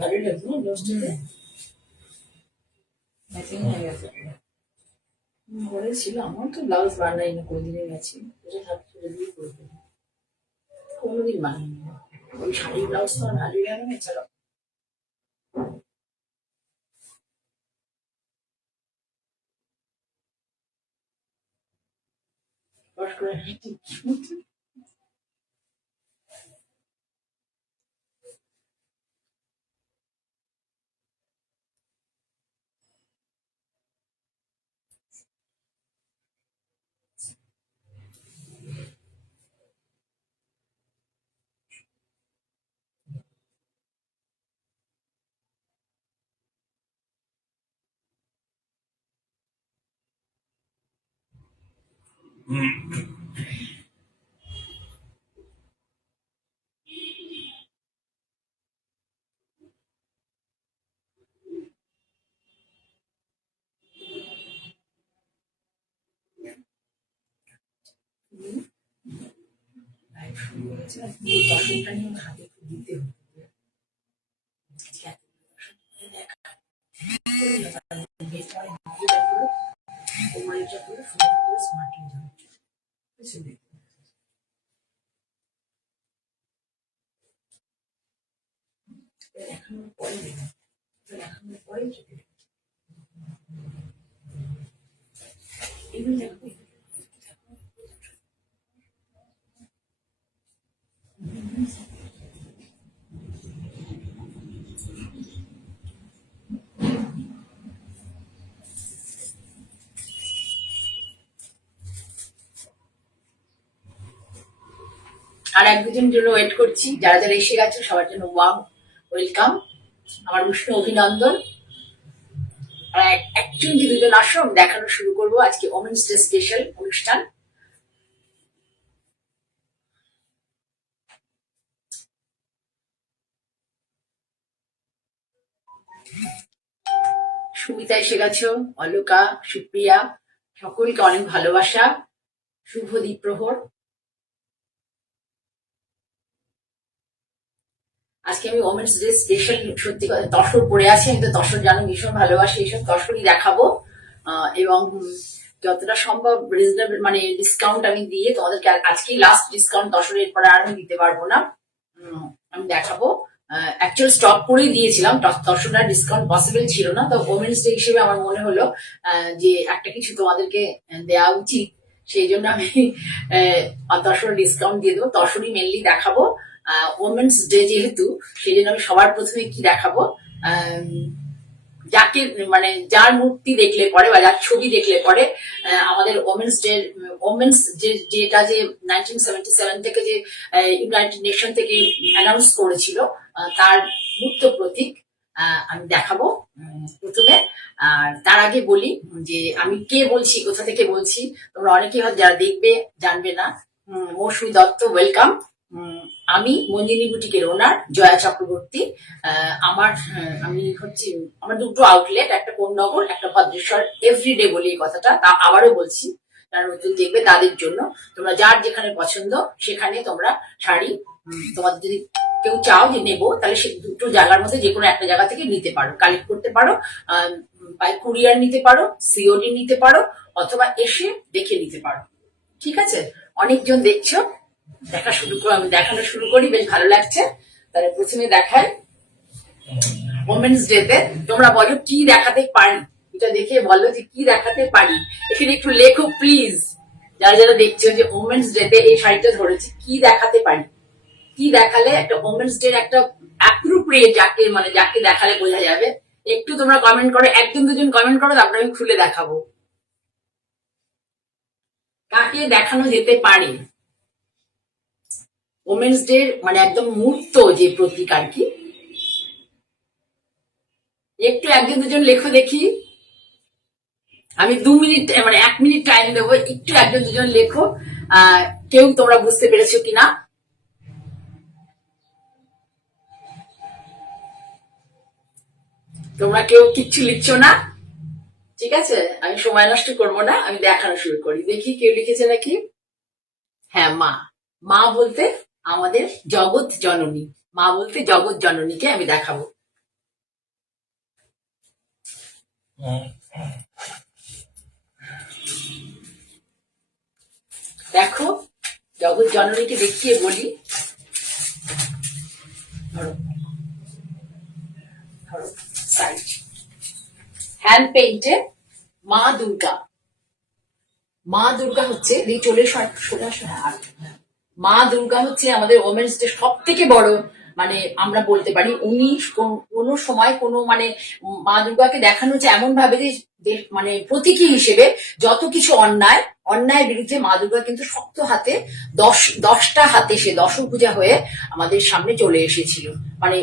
ভালোই লাগছে না ব্লাউজটাতে, ম্যাচিং হয়ে গেছে। ঘরে ছিল, আমার তো ব্লাউজ বানাই না কোনদিনই গেছি, এটা হাত তুলে দিয়ে করে দেবো, কোনোদিন বানাই না। ওই শাড়ি ব্লাউজ তো আর ভালোই লাগে না, এছাড়া কষ্ট করে লাইভ শুরু হয়েছে, দর্শনটা নিয়ে হাতে দিতে হবে। দেখানোর পরে দেখানোর পরে এগুলো দেখো। আর এক দুজন জন্য ওয়েট করছি, যারা যারা এসে গেছে সবার জন্য ওয়ার্ম ওয়েলকাম, আমার উষ্ণ অভিনন্দন। আর একজন কি দুজন আসো, দেখানো শুরু করবো আজকে ওমেন্স ডে স্পেশাল অনুষ্ঠান। সুমিতা এসে গেছো, অলোকা, সুপ্রিয়া, সকলকে অনেক ভালোবাসা, শুভ দ্বীপ্রহর। আজকে আমি ওমেন্স ডে স্পেশাল, সত্যি কথা তসর পরে আছি, আমি তো তসর জানো ভীষণ ভালোবাসি, এইসব তসরই দেখাবো। এবং যতটা সম্ভব রিজনেবল মানে ডিসকাউন্ট আমি দিয়ে তোমাদেরকে, আজকেই লাস্ট ডিসকাউন্ট তসরের পরে আর আমি দিতে পারবো না, আমি দেখাবো। অ্যাকচুয়াল স্টক করেই দিয়েছিলাম, তসরটা ডিসকাউন্ট পসিবল ছিল না, তো ওমেন্স ডে হিসেবে আমার মনে হলো যে একটা কিছু তোমাদেরকে দেওয়া উচিত, সেই জন্য আমি তসর ডিসকাউন্ট দিয়ে দেবো, তসরই মেনলি দেখাবো। ওমেন্স ডে যেহেতু, সেই জন্য আমি সবার প্রথমে কি দেখাবো, যাকে মানে যার মূর্তি দেখলে পরে বা যার ছবি দেখলে পরে আমাদের ওমেন্স ডে, ওমেন্স যেটা যে 1977 থেকে যে ইউনাইটেড নেশন থেকে অ্যানাউন্স করেছিল, তার মূর্ত প্রতীক আমি দেখাবো প্রথমে। আর তার আগে বলি যে আমি কে বলছি, কোথা থেকে বলছি, তোমরা অনেকেই হয়তো যারা দেখবে জানবে না। মৌসুমী দত্ত, ওয়েলকাম। আমি মঞ্জিনী বুটিকের ওনার, জয়া চক্রবর্তী। আমি হচ্ছে, আমার দুটো আউটলেট, একটা কোন্নগর, একটা ভদ্রেশ্বর। এভরিডে বলি এই কথাটা, তা আবারও বলছি, যারা নতুন দেখবে তাদের জন্য। তোমরা যার যেখানে পছন্দ সেখানে তোমরা শাড়ি, তোমাদের যদি কেউ চাও যে নেবো, তাহলে সে দুটো জায়গার মধ্যে যে কোনো একটা জায়গা থেকে নিতে পারো, কালেক্ট করতে পারো। বাই কুরিয়ার নিতে পারো, সিওডি নিতে পারো, অথবা এসে দেখে নিতে পারো। ঠিক আছে, অনেকজন দেখছো, দেখা শুরু করো, আমি দেখানো শুরু করি, বেশ ভালো লাগছে। তাহলে প্রথমে দেখাই ওমেন্স ডে তে তোমরা বলো কি দেখাতে পারি, এটা দেখে বলো যে কি দেখাতে পারি, এখানে একটু লেখো প্লিজ। যারা যারা দেখছো যে ওমেন্স ডে তে এই শাড়িটা ধরেছি, কি দেখাতে পারি, কি দেখালে একটা ওমেন্স ডে একটা অ্যাপ্রোপ্রিয়েট, যাকে মানে যাকে দেখালে বোঝা যাবে। একটু তোমরা কমেন্ট করো, একজন দুজন কমেন্ট করো, তারপরে আমি খুলে দেখাবো কাকে দেখানো যেতে পারে। ওমেন্স ডে মানে একদম মূর্ত যে প্রতীক আর কি। একটু একজন দুজন লেখো দেখি, আমি 2 মিনিট মানে 1 মিনিট টাইম দেবো, একটু একজন দুজন লেখো। কেউ তোমরা বুঝতে পেরেছো কিনা। তোমরা কেউ কিচ্ছু লিখছো না, ঠিক আছে, আমি সময় নষ্ট করবো না, আমি দেখানো শুরু করি, দেখি কেউ লিখেছে নাকি। হ্যাঁ, মা। মা বলতে আমাদের জগৎ জননী, মা বলতে জগৎ জননীকে আমি দেখাবো। দেখো, জগৎ জননীকে দেখিয়ে বলি, সাইড হ্যান্ড পেইন্টে মা দুর্গা। মা দুর্গা হচ্ছে এই চলে মা দুর্গা হচ্ছে আমাদের ওমেন্স ডে সব থেকে বড়, মানে আমরা বলতে পারি উনি কোনো সময় কোনো মানে মা দুর্গাকে দেখানো হচ্ছে এমন ভাবে যে মানে প্রতীকী হিসেবে যত কিছু অন্যায় বিরুদ্ধে মা দুর্গা কিন্তু শক্ত হাতে 10টা হাতে সে দশভুজা হয়ে আমাদের সামনে চলে এসেছিল, মানে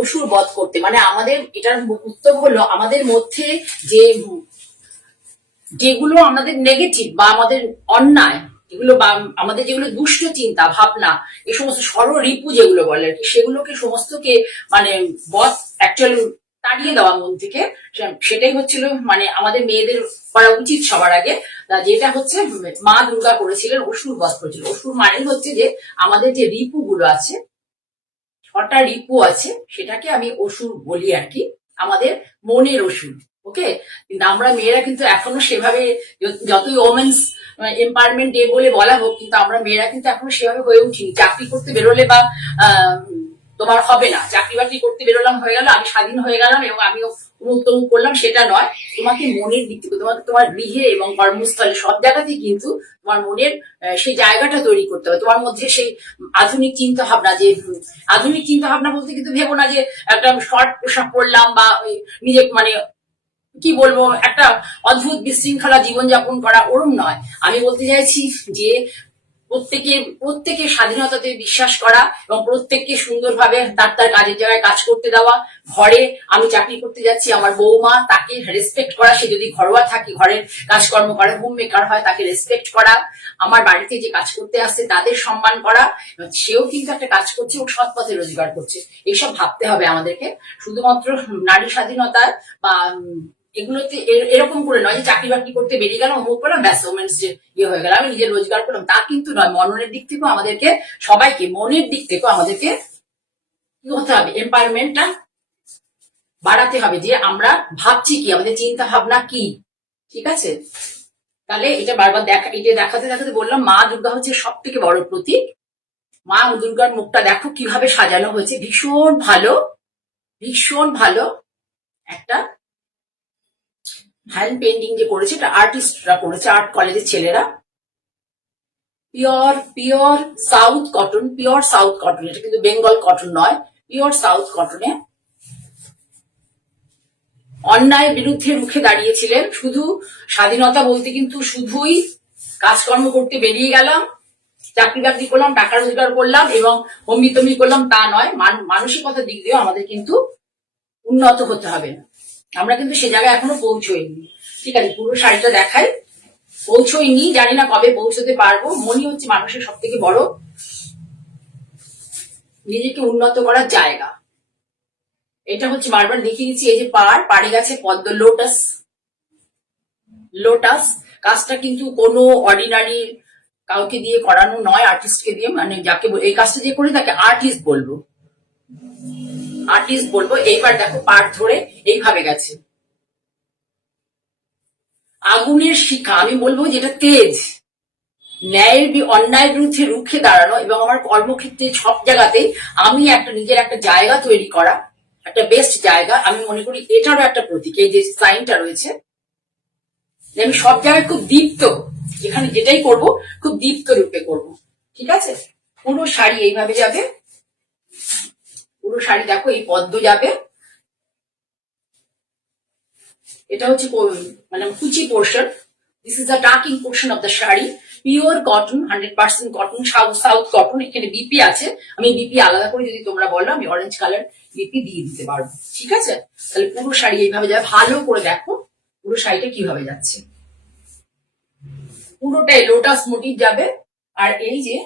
অসুর বধ করতে। মানে আমাদের এটার উত্তর হলো আমাদের মধ্যে যেগুলো আমাদের নেগেটিভ বা আমাদের অন্যায়, যেগুলো বা আমাদের যেগুলো দুষ্ট চিন্তা ভাবনা, এই সমস্ত ষড়রিপু যেগুলো বলে আর কি, সেগুলোকে সমস্তকে মানে বধ অ্যাকচুয়ালি তাড়িয়ে দেওয়া মন থেকে, সেটাই হচ্ছিল মানে আমাদের মেয়েদের করা উচিত সবার আগে। যেটা হচ্ছে মা দুর্গা করেছিলেন, অসুর বধ করেছিল। অসুর মানে হচ্ছে যে আমাদের যে রিপু গুলো আছে, 6টা রিপু আছে, সেটাকে আমি অসুর বলি আর কি, আমাদের মনের অসুর। ওকে, কিন্তু আমরা মেয়েরা কিন্তু এখনো সেভাবে, যতই ওমেন্স এম্পাওয়ারমেন্ট ডে বলে বলা হোক, কিন্তু আমরা মেয়েরা কিন্তু এখনো সেভাবে হয়ে উঠিনি। চাকরি করতে বেরোলে বা তোমার হবে না, চাকরি বাকরি করতে বেরোলাম হয়ে গেল, আমি স্বাধীন হয়ে গেলাম এবং আমিও উন্মুক্ত করলাম, সেটা নয়। তোমাকে মনের দিক থেকে, তোমার গৃহে এবং কর্মস্থলে সব জায়গাতেই কিন্তু তোমার মনের সেই জায়গাটা তৈরি করতে হবে। তোমার মধ্যে সেই আধুনিক চিন্তা ভাবনা, যে আধুনিক চিন্তা ভাবনা বলতে কিন্তু ভেবো না যে একটা শর্ট পোশাক পরলাম বা নিজে মানে কি বলবো একটা অদ্ভুত বিশৃঙ্খলা জীবনযাপন করা, ওরম নয়। আমি বলতে চাইছি যে প্রত্যেকের স্বাধীনতাতে বিশ্বাস করা এবং প্রত্যেককে সুন্দরভাবে তার কাজের জায়গায় কাজ করতে দেওয়া। ঘরে আমি চাকরি করতে যাচ্ছি, আমার বৌমা, তাকে রেসপেক্ট করা। সে যদি ঘরোয়া থাকে, ঘরের কাজকর্ম করে, হোম মেকার হয়, তাকে রেসপেক্ট করা। আমার বাড়িতে যে কাজ করতে আসছে তাদের সম্মান করা, সেও কিন্তু একটা কাজ করছে ও সৎ পথে রোজগার করছে। এইসব ভাবতে হবে আমাদেরকে। শুধুমাত্র নারী স্বাধীনতার বা এগুলোতে এরকম করে নয় যে চাকরি বাকরি করতে বেরিয়ে গেলাম, হোক করলাম, ব্যাস ওমেন্স যে ইয়ে হয়ে গেল, আমি নিজের রোজগার করলাম, তা কিন্তু নয়। মনের দিক থেকেও আমাদেরকে, সবাইকে মনের দিক থেকেও আমাদেরকে কি হতে হবে, এম্পাওয়ারমেন্টটা বাড়াতে হবে, যে আমরা ভাবছি কি, আমাদের চিন্তা ভাবনা কি। ঠিক আছে, তাহলে এটা বারবার এটা দেখাতে দেখাতে বললাম মা দুর্গা হচ্ছে সব থেকে বড় প্রতীক। মা দুর্গার মুখটা দেখো কিভাবে সাজানো হয়েছে, ভীষণ ভালো একটা হ্যান্ড পেন্টিং যে করেছে, এটা আর্টিস্টরা করেছে, আর্ট কলেজের ছেলেরা। পিওর সাউথ কটন, এটা কিন্তু বেঙ্গল কটন নয়, পিওর সাউথ কটনে অন্যায় বিরুদ্ধে রুখে দাঁড়িয়েছিলেন। শুধু স্বাধীনতা বলতে কিন্তু শুধুই কাজকর্ম করতে বেরিয়ে গেলাম, চাকরি বাকরি করলাম, টাকা রোজগার করলাম এবং অমৃতমি করলাম, তা নয়। মানসিকতার দিক দিয়েও আমাদের কিন্তু উন্নত হতে হবে। আমরা কিন্তু সে জায়গায় এখনো পৌঁছইনি। ঠিক আছে, পুরো শাড়িটা দেখাই। পৌঁছইনি, জানি না কবে পৌঁছতে পারবো। মনে হচ্ছে মানুষের সব থেকে বড় নিজেকে উন্নত করার জায়গা। এটা হচ্ছে বারবার দেখিয়ে দিচ্ছি, এই যে পাড়ে গেছে পদ্ম, লোটাস। কাজটা কিন্তু কোনো অর্ডিনারি কাউকে দিয়ে করানো নয়, আর্টিস্টকে দিয়ে, মানে যাকে এই কাজটা যে করি তাকে আর্টিস্ট বলবো। এইবার দেখো পাড় ধরে এইভাবে গেছে। আগুনের শিখা, আমি বলবো যেটা তেজ, অন্যায়ের বিরুদ্ধে রুখে দাঁড়ানো এবং আমার কর্মক্ষেত্রে সব জায়গাতেই আমি নিজের একটা জায়গা তৈরি করা, একটা বেস্ট জায়গা। আমি মনে করি এটারও একটা প্রতীক, এই যে সাইনটা রয়েছে, আমি সব জায়গায় খুব দীপ্ত, যেখানে যেটাই করব খুব দীপ্ত রূপে করব। ঠিক আছে, পুরো শাড়ি এইভাবে যাবে, পুরো শাড়ি দেখো এই পদ্ম যাবে। এটা হচ্ছে মানে কুচি portion, this is the talking portion of the sari. Pure cotton, 100% cotton, south cotton. এখানে বিপি আছে, আমি বিপি আলাদা করে যদি তোমরা বলো আমি অরেঞ্জ কালার বিপি দিয়ে দিতে পারবো। ঠিক আছে, তাহলে পুরো শাড়ি এইভাবে যাবে। ভালো করে দেখো পুরো শাড়িটা কিভাবে যাচ্ছে, পুরোটাই লোটাস মোটিভ যাবে। আর এই যে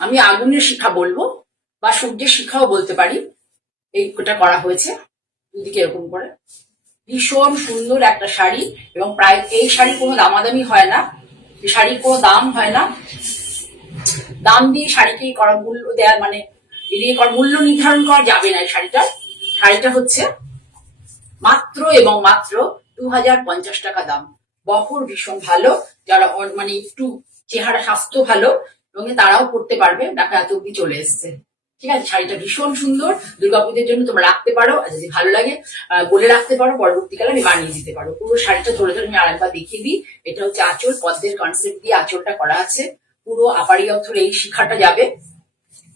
আমি আগুনের শিখা বলবো বা সূর্যের শিখাও বলতে পারি, এইটা করা হয়েছে দুদিকে এরকম করে। ভীষণ সুন্দর একটা শাড়ি এবং প্রায় এই শাড়ি কোনো দামাদামি হয় না, শাড়ির কোনো দাম হয় না। দাম দিয়ে শাড়িকে করা মূল্য দেওয়ার মানে মূল্য নির্ধারণ করা যাবে না। এই শাড়িটা হচ্ছে মাত্র এবং মাত্র 2050 টাকা দাম। বহর ভীষণ ভালো, যারা মানে একটু চেহারা স্বাস্থ্য ভালো এবং তারাও পড়তে পারবে। দেখো এত অব্দি চলে এসছে। ঠিক আছে, শাড়িটা ভীষণ সুন্দর, দুর্গাপুজোর জন্য তোমরা রাখতে পারো, আর যদি ভালো লাগে বলে রাখতে পারো, পরবর্তীকালে আমি বানিয়ে দিতে পারো। পুরো শাড়িটা ধরে ধরে আমি আরেকবার দেখিয়ে দিই। এটা হচ্ছে আঁচল, পদ্মের কনসেপ্ট দিয়ে আঁচলটা করা আছে। পুরো আপারি অথর এই শিখাটা যাবে,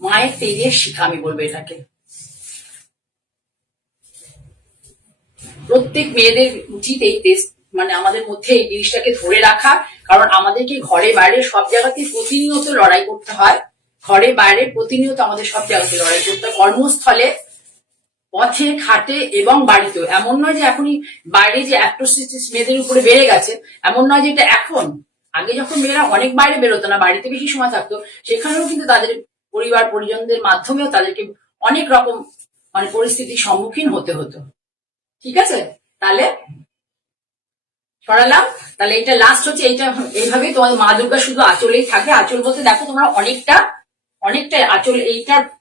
মায়ের তেজের শিখা আমি বলবো এটাকে। প্রত্যেক মেয়েদের উচিত এই মানে আমাদের মধ্যে এই জিনিসটাকে ধরে রাখা, কারণ আমাদেরকে ঘরে বাইরে সব জায়গাতে প্রতিনিয়ত লড়াই করতে হয়। ঘরে বাইরে প্রতিনিয়ত আমাদের সব জায়গাতে লড়াই করতে হয়, কর্মস্থলে, পথে, ঘাটে এবং বাড়িতেও। এমন নয় যে এখনই বাইরে যে অ্যাট্রোসিটিস মেয়েদের উপরে বেড়ে গেছে, এমন নয় যে এটা এখন। আগে যখন মেয়েরা অনেক বাইরে বেরোতো না, বাড়িতে বেশি সময় থাকতো, সেখানেও কিন্তু তাদের পরিবার পরিজনদের মাধ্যমেও তাদেরকে অনেক রকম মানে পরিস্থিতির সম্মুখীন হতে হতো। ঠিক আছে, তাহলে সরালাম। তাহলে এটা লাস্ট হচ্ছে, এইটা এইভাবেই তোমাদের মা দুর্গা শুধু আঁচলেই থাকে। আঁচল বলতে দেখো তোমরা অনেকটা অনেকটা আঁচল,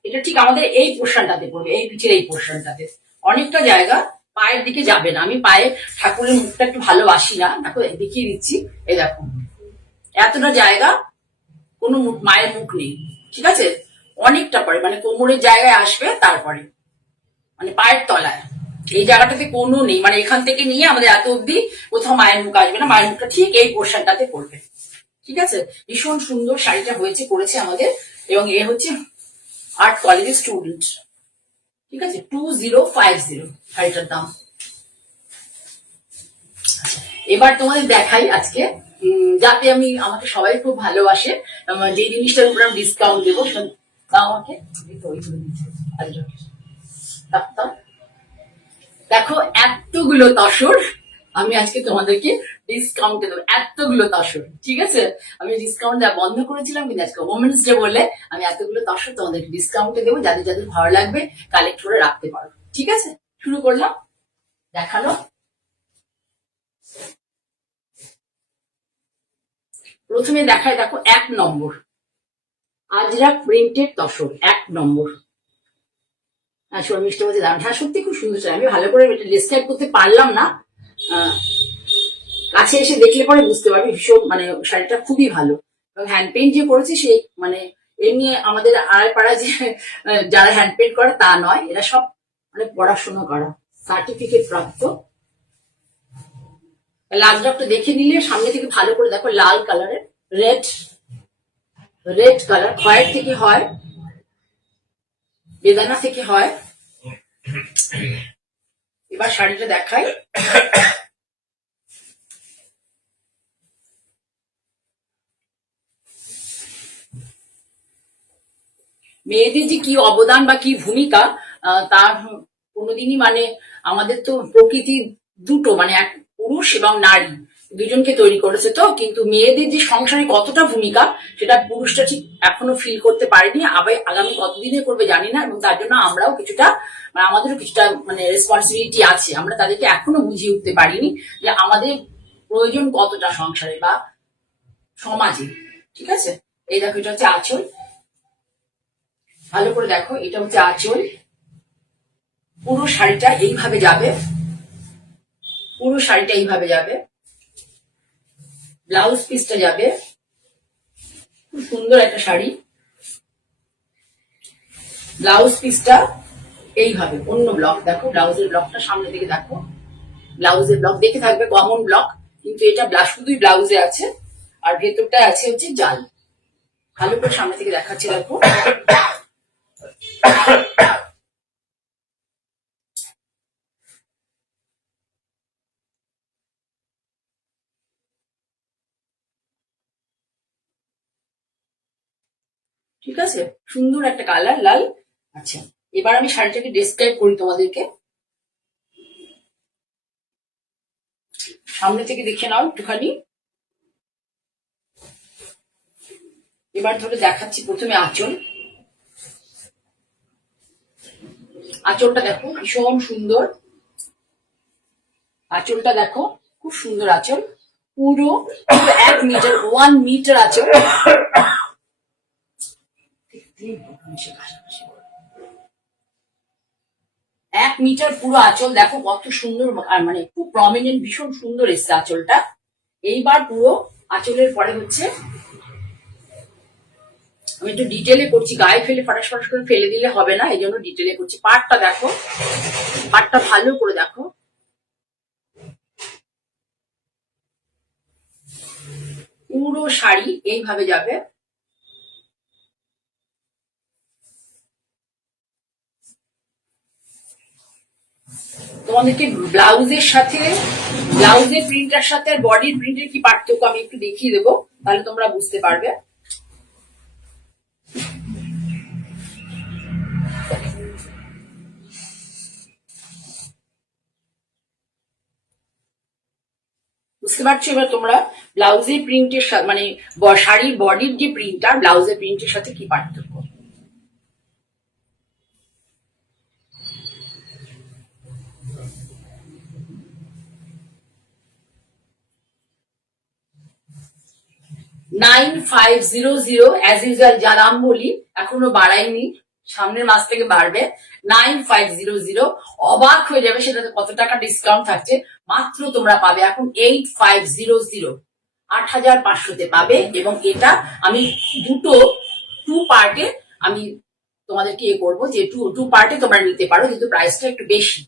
এটা ঠিক আমাদের এই পোর্শনটাতে পড়বে, এই পিঠের এই পোর্শনটাতে অনেকটা জায়গা পায়ের দিকে যাবে না। আমি পায়ে ঠাকুরের মুখটা একটু ভালোবাসি না, দেখো দেখিয়ে দিচ্ছি। এই দেখো এতটা জায়গা কোনো মায়ের মুখ নেই। ঠিক আছে, অনেকটা পরে মানে কোমরের জায়গায় আসবে, তারপরে মানে পায়ের তলায় এই জায়গাটাতে কোনো নেই, মানে এখান থেকে নিয়ে আমাদের এত অব্দি কোথাও মায়ের মুখ আসবে না। মায়ের মুখটা ঠিক এই পোর্শনটাতে পড়বে। ঠিক আছে, ভীষণ সুন্দর শাড়িটা হয়েছে, করেছে আমাদের, এবং এ হচ্ছে আর্ট কলেজের স্টুডেন্ট। ঠিক আছে, 2050 শাড়িটার দাম। এবার তোমাদের দেখাই আজকে, যাতে আমি আমাকে সবাই খুব ভালোবাসে, যে জিনিসটার উপর আমি ডিসকাউন্ট দেবো আমাকে দেখো এতগুলো তসর আমি আজকে তোমাদেরকে ডিসকাউন্টে দেবো, এতগুলো তসর। ঠিক আছে, আমি ডিসকাউন্ট দেওয়া বন্ধ করেছিলাম, কিন্তু আজকে ওমেন্স ডে বলে আমি এতগুলো তসর তোমাদেরকে ডিসকাউন্টে দেবো, যাদের যাদের ভালো লাগবে কালেক্ট করে রাখতে পারো। ঠিক আছে, শুরু করলাম দেখানো। প্রথমে দেখায়, দেখো 1 নম্বর আজরাক প্রিন্টেড তসর, 1 নম্বর। মিষ্টি বলছে দাম, হ্যাঁ সত্যি খুব সুন্দর। আমি ভালো করে ডিসক্রাইব করতে পারলাম না, কাছে এসে দেখলে পরে বুঝতে পারবে। ভীষণ মানে শাড়িটা খুবই ভালো, এবং হ্যান্ড পেইন্ট যে করেছে সেই মানে এমনি আমাদের আড়াই পাড়া যে যারা হ্যান্ড পেইন্ট করে তা নয়, এরা সব মানে পড়াশোনা করা, সার্টিফিকেট প্রাপ্ত। লাস্ট ড্রপটা দেখে নিলে সামনে থেকে ভালো করে দেখো, লাল কালারের, রেড কালার, খয়ের থেকে হয়, বেদানা থেকে হয়। এবার শাড়িটা দেখাই। মেয়েদের যে কি অবদান বা কি ভূমিকা, তা কোনোদিনই মানে আমাদের তো প্রকৃতি দুটো মানে এক পুরুষ এবং নারী দুজনকে তৈরি করেছে, তো কিন্তু মেয়েদের যে সংসারে কতটা ভূমিকা সেটা পুরুষটা ঠিক এখনো ফিল করতে পারেনি। আবার আগামী কতদিনে করবে জানি না, এবং তার জন্য আমরাও কিছুটা মানে আমাদেরও কিছুটা মানে রেসপন্সিবিলিটি আছে। আমরা তাদেরকে এখনো বুঝিয়ে উঠতে পারিনি যে আমাদের প্রয়োজন কতটা সংসারে বা সমাজে। ঠিক আছে, এই দেখো এটা হচ্ছে আঁচল, ভালো করে দেখো, এটা হচ্ছে আঁচল। পুরো শাড়িটা এইভাবে যাবে, পুরো শাড়িটা এইভাবে যাবে। ব্লাউজ পিসটা যাবে, খুব সুন্দর একটা শাড়ি। ব্লাউজ পিসটা এইভাবে অন্য ব্লক, দেখো ব্লাউজের ব্লকটা সামনে দিকে দেখো, ব্লাউজের ব্লক দেখে থাকবে কমন ব্লক, কিন্তু এটা শুধুই ব্লাউজে আছে, আর ভেতরটা আছে হচ্ছে জাল। ভালো করে সামনে থেকে দেখাচ্ছি, দেখো। ঠিক আছে, সুন্দর একটা কালার, লাল। আচ্ছা, এবার আমি শাড়িটাকে ডেসক্রাইব করি তোমাদেরকে। সামনে থেকে দেখে নাও একটুখানি। এবার ধরে দেখাচ্ছি প্রথমে আঁচল। আঁচলটা দেখো ভীষণ সুন্দর, আঁচলটা দেখো খুব সুন্দর আঁচল, পুরো 1 মিটার, 1 মিটার আঁচল। 1 1 মিটার পুরো আঁচল, দেখো কত সুন্দর, মানে খুব প্রমিনেন্ট, ভীষণ সুন্দর এসছে আঁচলটা। এইবার পুরো আঁচলের পরে হচ্ছে আমি একটু ডিটেলে করছি, গায়ে ফেলে ফটাস ফটাস করে ফেলে দিলে হবে না, এই জন্য ডিটেলে করছি। পাটটা দেখো, পাটটা ভালো করে দেখো, পুরো শাড়ি এইভাবে যাবে। তোমাদেরকে ব্লাউজের সাথে, ব্লাউজের প্রিন্টার সাথে আর বডির প্রিন্টের কি পার্থক্য আমি একটু দেখিয়ে দেবো, তাহলে তোমরা বুঝতে পারবে। বুঝতে পারছো এবার তোমরা ব্লাউজের প্রিন্টের সাথে, মানে শাড়ির বডির যে প্রিন্ট আর ব্লাউজের প্রিন্টের সাথে কি পার্থক্য। $9500 অ্যাজ ইউজুয়াল যা দাম বলি, এখনো বাড়ায়নি, সামনের মাস থেকে বাড়বে। 9500, অবাক হয়ে যাবে সেটাতে কত টাকা ডিসকাউন্ট থাকছে। মাত্র তোমরা পাবে এখন 8500, 8500-তে পাবে। এবং এটা আমি দুটো 2 পার্টে আমি তোমাদেরকে ইয়ে করবো, যে টু পার্টে তোমরা নিতে পারো, কিন্তু প্রাইসটা একটু বেশি।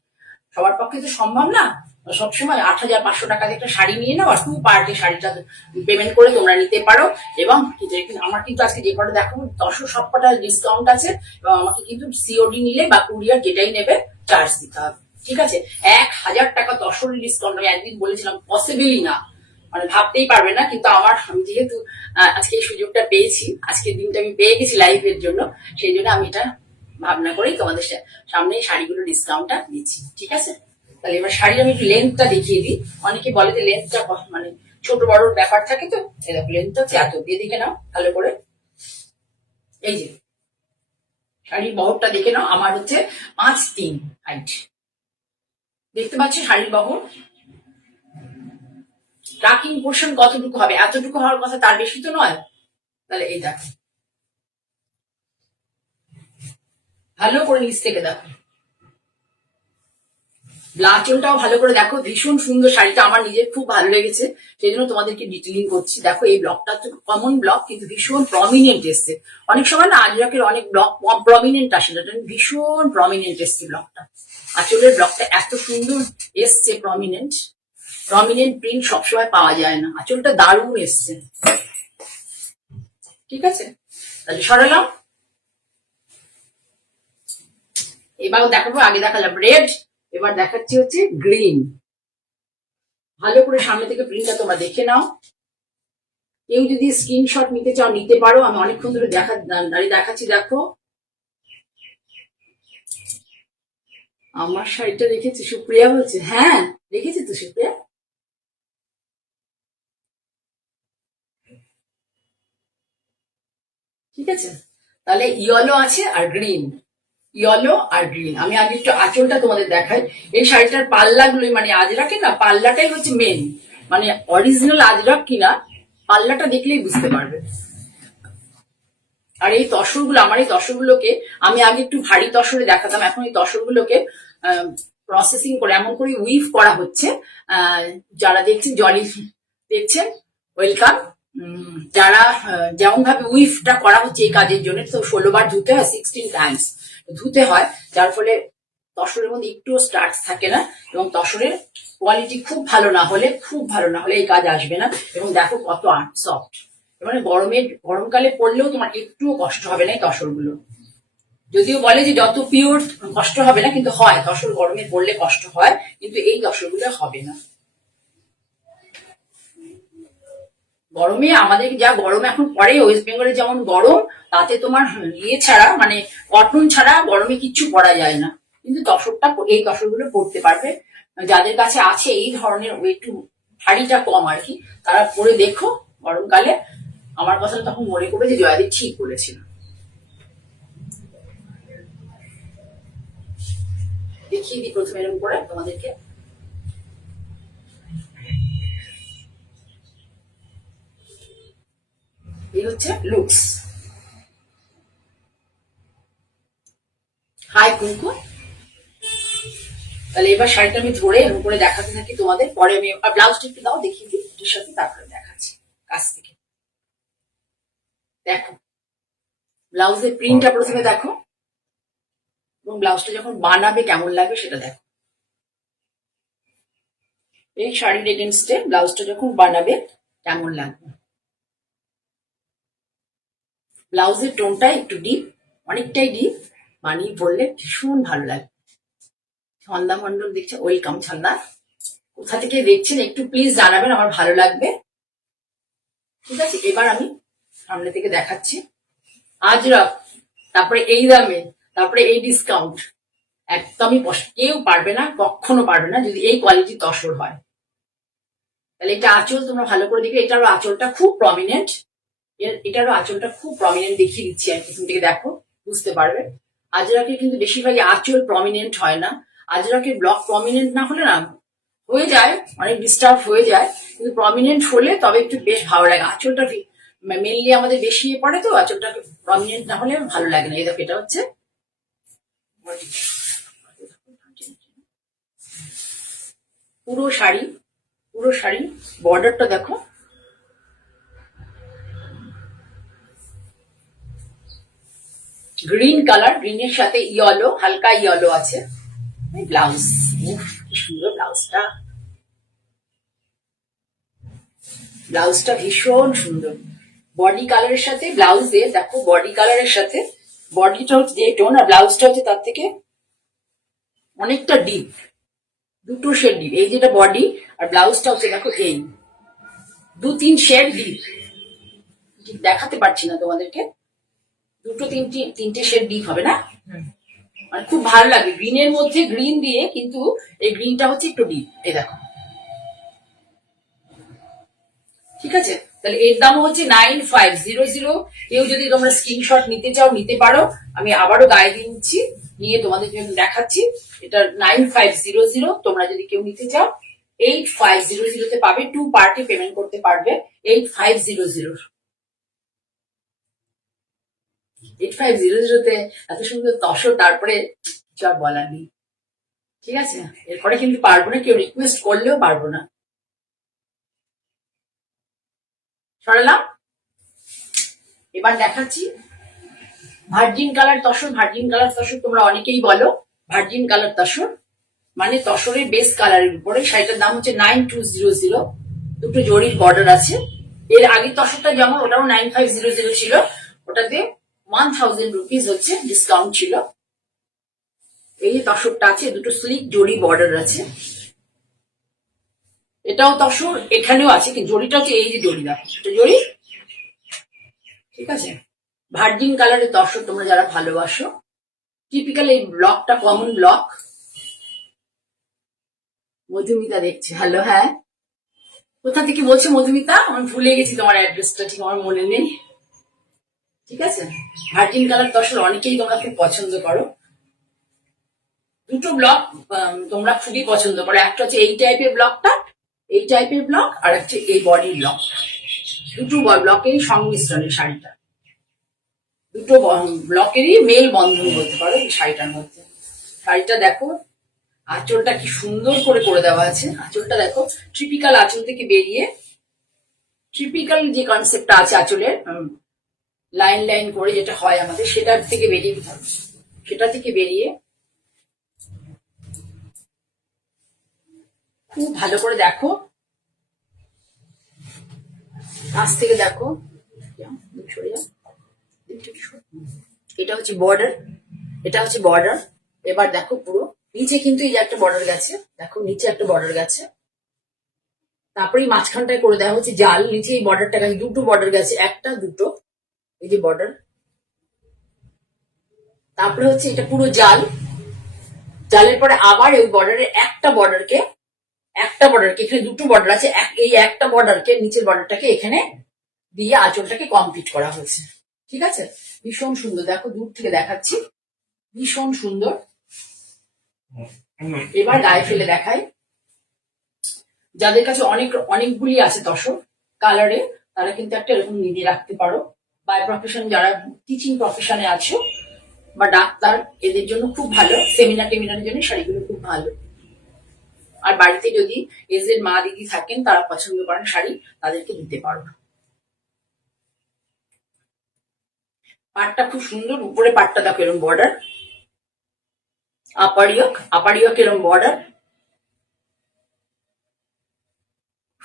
সবার পক্ষে তো সম্ভব না সবসময় 8500 টাকা দিয়ে একটা শাড়ি নিয়ে নাও, আর 2 পার্টে শাড়িটা পেমেন্ট করে তোমরা নিতে পারো। এবং আমার কিন্তু আজকে যে কটা দেখো 10 সবকটা ডিসকাউন্ট আছে, এবং আমাকে কিন্তু সিওডি নিলে বা কুরিয়ার যেটাই নেবে চার্জ দিতে হবে, ঠিক আছে। 1000 টাকা 10 ডিসকাউন্ট আমি একদিন বলেছিলাম, পসিবলই না, মানে ভাবতেই পারবে না। কিন্তু আমার যেহেতু আজকে এই সুযোগটা পেয়েছি, আজকের দিনটা আমি পেয়ে গেছি লাইভের জন্য, সেই জন্য আমি এটা ভাবনা করেই তোমাদের সামনে শাড়িগুলো ডিসকাউন্টটা দিচ্ছি, ঠিক আছে। তাহলে এবার শাড়ির আমি একটু লেন্থটা দেখিয়ে দিই। অনেকে বলে যে লেন্থটা মানে ছোট বড় ব্যাপার থাকে, তো এরকম লেন্থটা হচ্ছে এত, দিয়ে দেখে নাও ভালো করে। এই যে শাড়ির বহরটা দেখে নাও, আমার হচ্ছে 5'3" হাইট, দেখতে পাচ্ছ শাড়ির বহর। ট্রাকিং পোর্শন কতটুকু হবে, এতটুকু হওয়ার কথা, তার বেশি তো নয়। তাহলে এই দেখো, ভালো করে নিচ থেকে দেখো, ব্লাচনটাও ভালো করে দেখো, ভীষণ সুন্দর শাড়িটা, আমার নিজের খুব ভালো লেগেছে, সেই জন্য তোমাদেরকে ডিটেলিং করছি। দেখো এই ব্লকটা তো কমন ব্লক, কিন্তু ভীষণ প্রমিনেন্ট এসছে। অনেক সময় না আজরাকের অনেক ব্লক প্রমিনেন্ট আসে না, ভীষণ প্রমিনেন্ট এসছে ব্লকটা। আঁচলের ব্লকটা এত সুন্দর এসছে, প্রমিনেন্ট প্রিন্ট সবসময় পাওয়া যায় না, আঁচলটা দারুণ এসছে, ঠিক আছে। তাহলে সরালাম, এবার দেখাবো, আগে দেখালাম রেড, এবার দেখাচ্ছি হচ্ছে গ্রিন। ভালো করে সামনে থেকে প্রিন্টটা তোমরা দেখে নাও। কেউ যদি স্ক্রিনশট নিতে চাও নিতে পারো, আমি অনেকক্ষণ ধরে দাঁড়িয়ে দেখাচ্ছি। দেখো আমার শাড়িটা দেখেছি, সুপ্রিয়া বলছে, হ্যাঁ দেখেছি তো সুপ্রিয়া। ঠিক আছে, তাহলে ইয়েলো আছে আর গ্রিন, ইয়েলো আর গ্রিন। আমি আগে একটু আঁচলটা তোমাদের দেখাই। এই শাড়িটার পাল্লাগুলোই, মানে আজরাকে না পাল্লাটাই হচ্ছে মেন, মানে অরিজিনাল আজরাক কিনা পাল্লাটা দেখলেই বুঝতে পারবে। আর এই তসরগুলো, আমার এই তসরগুলোকে আমি আগে একটু ভারী তসরে দেখাতাম, এখন এই তসরগুলোকে প্রসেসিং করে এমন করে উইভ করা হচ্ছে। যারা দেখছেন, জলি দেখছেন, ওয়েলকাম। যারা যেমন ভাবে উইফটা করা হচ্ছে এই কাজের জন্য, তো 16 বার ধুতে হয়, 16 টাইমস ধুতে হয়, যার ফলে তসরের মধ্যে একটুও স্টার্চ থাকে না, এবং তসরের কোয়ালিটি খুব ভালো না হলে, এই কাজ আসবে না। এবং দেখো কত সফট, মানে গরমকালে পরলেও তোমার একটুও কষ্ট হবে না এই তসরগুলো। যদিও বলে যে যত পিওর কষ্ট হবে না, কিন্তু হয়, তসর গরমে পরলে কষ্ট হয়, কিন্তু এই তসরগুলো হবে না। গরমে আমাদের যা গরম এখন পড়ে, ওয়েস্ট বেঙ্গলে যেমন গরম, তাতে তোমার ইয়ে ছাড়া, মানে কটন ছাড়া গরমে কিচ্ছু পরা যায় না। কিন্তু তসরটা, এই তসরগুলো পরতে পারবে যাদের কাছে আছে এই ধরনের একটু ভারীটা কম আর কি, তারা পরে দেখো গরমকালে। আমার কথা তখন মনে করবে যে জয়াদি ঠিক বলেছিল। দেখিয়ে দিই প্রথমে এরকম করে তোমাদেরকে। এই হচ্ছে লুকস। হাই কুঙ্কু, তাহলে এবার শাড়িটা আমি ধরে এরকম করে দেখাতে থাকি তোমাদের, পরে আমি ব্লাউজটা একটু দাও দেখিয়ে দিই এটার সাথে, তারপরে দেখাচ্ছি কাছ থেকে। দেখো ব্লাউজের প্রিন্টটা প্রথমে দেখো, এবং ব্লাউজটা যখন বানাবে কেমন লাগবে সেটা দেখো। এই শাড়ির এগেনস্টে ব্লাউজটা যখন বানাবে কেমন লাগবে। ব্লাউজের টোনটা একটু ডিপ, অনেকটাই ডিপ, বানিয়ে পরলে ভীষণ ভালো লাগবে। ছন্দা মন্ডল দেখছে, ওয়েলকাম ছন্দা। কোথা থেকে দেখছেন একটু প্লিজ জানাবেন, আমার ভালো লাগবে। ঠিক আছে, এবার আমি সামনে থেকে দেখাচ্ছি। আজরাক, তারপরে এই দামে, তারপরে এই ডিসকাউন্ট, একদমই কেউ পারবে না, কখনো পারবে না যদি এই কোয়ালিটি তসর হয়। তাহলে এটা আঁচল তোমরা ভালো করে দেখবে, এটারও আঁচলটা খুব প্রমিনেন্ট, এটারও আঁচলটা খুব প্রমিনেন্ট দেখিয়ে দিচ্ছি আমি, প্রথম থেকে দেখো বুঝতে পারবে। আজরাকে কিন্তু বেশিরভাগই আঁচল প্রমিনেন্ট হয় না, আজরাকের ব্লক প্রমিনেন্ট না হলে না হয়ে যায়, অনেক ডিস্টার্ব হয়ে যায়, কিন্তু প্রমিনেন্ট হলে তবে একটু বেশ ভালো লাগে। আঁচলটা মেনলি আমাদের বেশি পড়ে, তো আঁচলটাকে প্রমিনেন্ট না হলে ভালো লাগে না। এই দেখো এটা হচ্ছে পুরো শাড়ি, পুরো শাড়ি বর্ডারটা দেখো, গ্রিন কালার, গ্রিনের সাথে ইয়েলো, হালকা ইয়েলো আছে। ব্লাউজ, কি সুন্দর ব্লাউজটা, ব্লাউজটা ভীষণ সুন্দর। বডি কালারের সাথে ব্লাউজে দেখো, বডি কালারের সাথে বডিটা হচ্ছে যে টোন, আর ব্লাউজটা হচ্ছে তার থেকে অনেকটা ডিপ, দুটো শেড ডিপ। এই যেটা বডি আর ব্লাউজটা হচ্ছে দেখো এই 2-3 শেড ডিপ, ঠিক দেখাতে পারছি না তোমাদেরকে, দুটো তিনটে শেড ডিপ হবে না, মানে খুব ভালো লাগে। গ্রিনের মধ্যে গ্রিন দিয়ে, কিন্তু এই গ্রিনটা হচ্ছে একটু ডিপ, এই দেখো। ঠিক আছে, তাহলে এর দাম হচ্ছে 9500। কেউ যদি তোমরা স্ক্রিনশট নিতে চাও নিতে পারো, আমি আবারও গায়ে দিয়ে নিচ্ছি, নিয়ে তোমাদের জন্য দেখাচ্ছি। এটা 9500, তোমরা যদি কেউ নিতে চাও 8500 পাবে, 2 পার্টি পেমেন্ট করতে পারবে 8500। 8500 এত সুন্দর তসর, তারপরে কিছু আর বলার নেই। ঠিক আছে, এরপরে কিন্তু পারবো না, কেউ রিকোয়েস্ট করলেও পারবো না। সরালাম, এবার দেখাচ্ছি virgin colour tussar. Virgin colour tussar তোমরা অনেকেই বলো, ভার্জিন কালার তসর মানে তসরের বেস কালারের উপরে। শাড়িটার দাম হচ্ছে 9200, দুটো জরির বর্ডার আছে। এর আগের তসরটা যেমন, ওটাও 9500 ছিল, ওটাতে 1000 রুপিস হচ্ছে ডিসকাউন্ট ছিল। এই যে তসরটা আছে, দুটো স্লিক জরি বর্ডার আছে, এটাও তসর, এখানেও আছে, কিন্তু জরিটা হচ্ছে এই যে জরি, দেখো জরি। ঠিক আছে, ভার্জিন কালারের তসর তোমরা যারা ভালোবাসো, টিপিক্যাল এই ব্লকটা কমন ব্লক। মধুমিতা দেখছে, হ্যালো, হ্যাঁ কোথা থেকে বলছো মধুমিতা? আমি ভুলে গেছি তোমার অ্যাড্রেসটা, ঠিক আমার মনে নেই। ঠিক আছে, ভার্জিন কালার তসর অনেকেই তোমরা খুব পছন্দ করো। দুটো ব্লক তোমরা খুবই পছন্দ করো, একটা হচ্ছে এই টাইপের ব্লকটা, এই টাইপের ব্লক, আর হচ্ছে এই বডির ব্লকটা। দুটো ব্লকেরই সংমিশ্রণের শাড়িটা, দুটো ব্লকেরই মেল বন্ধন বলতে পারো এই শাড়িটার মধ্যে। শাড়িটা দেখো, আঁচলটা কি সুন্দর করে করে দেওয়া আছে। আঁচলটা দেখো, ট্রিপিক্যাল আঁচল থেকে বেরিয়ে, ট্রিপিক্যাল যে কনসেপ্টটা আছে আঁচলের, লাইন লাইন করে যেটা হয় আমাদের, সেটার থেকে বেরিয়ে, সেটা থেকে বেরিয়ে খুব ভালো করে দেখো, কাছ থেকে দেখো। এটা হচ্ছে বর্ডার, এটা হচ্ছে বর্ডার। এবার দেখো পুরো নিচে কিন্তু এই যে একটা বর্ডার গেছে, দেখো নিচে একটা বর্ডার গেছে, তারপরে মাঝখানটায় করে দেওয়া হচ্ছে জাল। নিচে এই বর্ডারটা গেছে, দুটো বর্ডার গেছে, একটা দুটো, এই যে বর্ডার। তারপরে হচ্ছে এটা পুরো জাল, জালের পরে আবার এই বর্ডারের একটা বর্ডারকে এখানে দুটো বর্ডার আছে, এই একটা বর্ডারকে, নিচের বর্ডারটাকে এখানে দিয়ে আঁচলটাকে কমপ্লিট করা হয়েছে। ঠিক আছে, ভীষণ সুন্দর, দেখো দূর থেকে দেখাচ্ছি, ভীষণ সুন্দর। এবার গায়ে ফেলে দেখাই। যাদের কাছে অনেকগুলি আছে তসর কালারে, তারা কিন্তু একটা এরকম নিয়ে রাখতে পারো। বাই প্রফেশন যারা টিচিং প্রফেশনে আছো বা ডাক্তার, এদের জন্য খুব ভালো, সেমিনার টেমিনারের জন্য শাড়িগুলো খুব ভালো। আর বাড়িতে যদি এজের মা দিদি থাকেন, তারা পছন্দ করেন শাড়ি, তাদেরকে দিতে পারো। পাটটা খুব সুন্দর, উপরে পাটটা দেখো এরকম বর্ডার, আপার ইয়ক এরকম বর্ডার,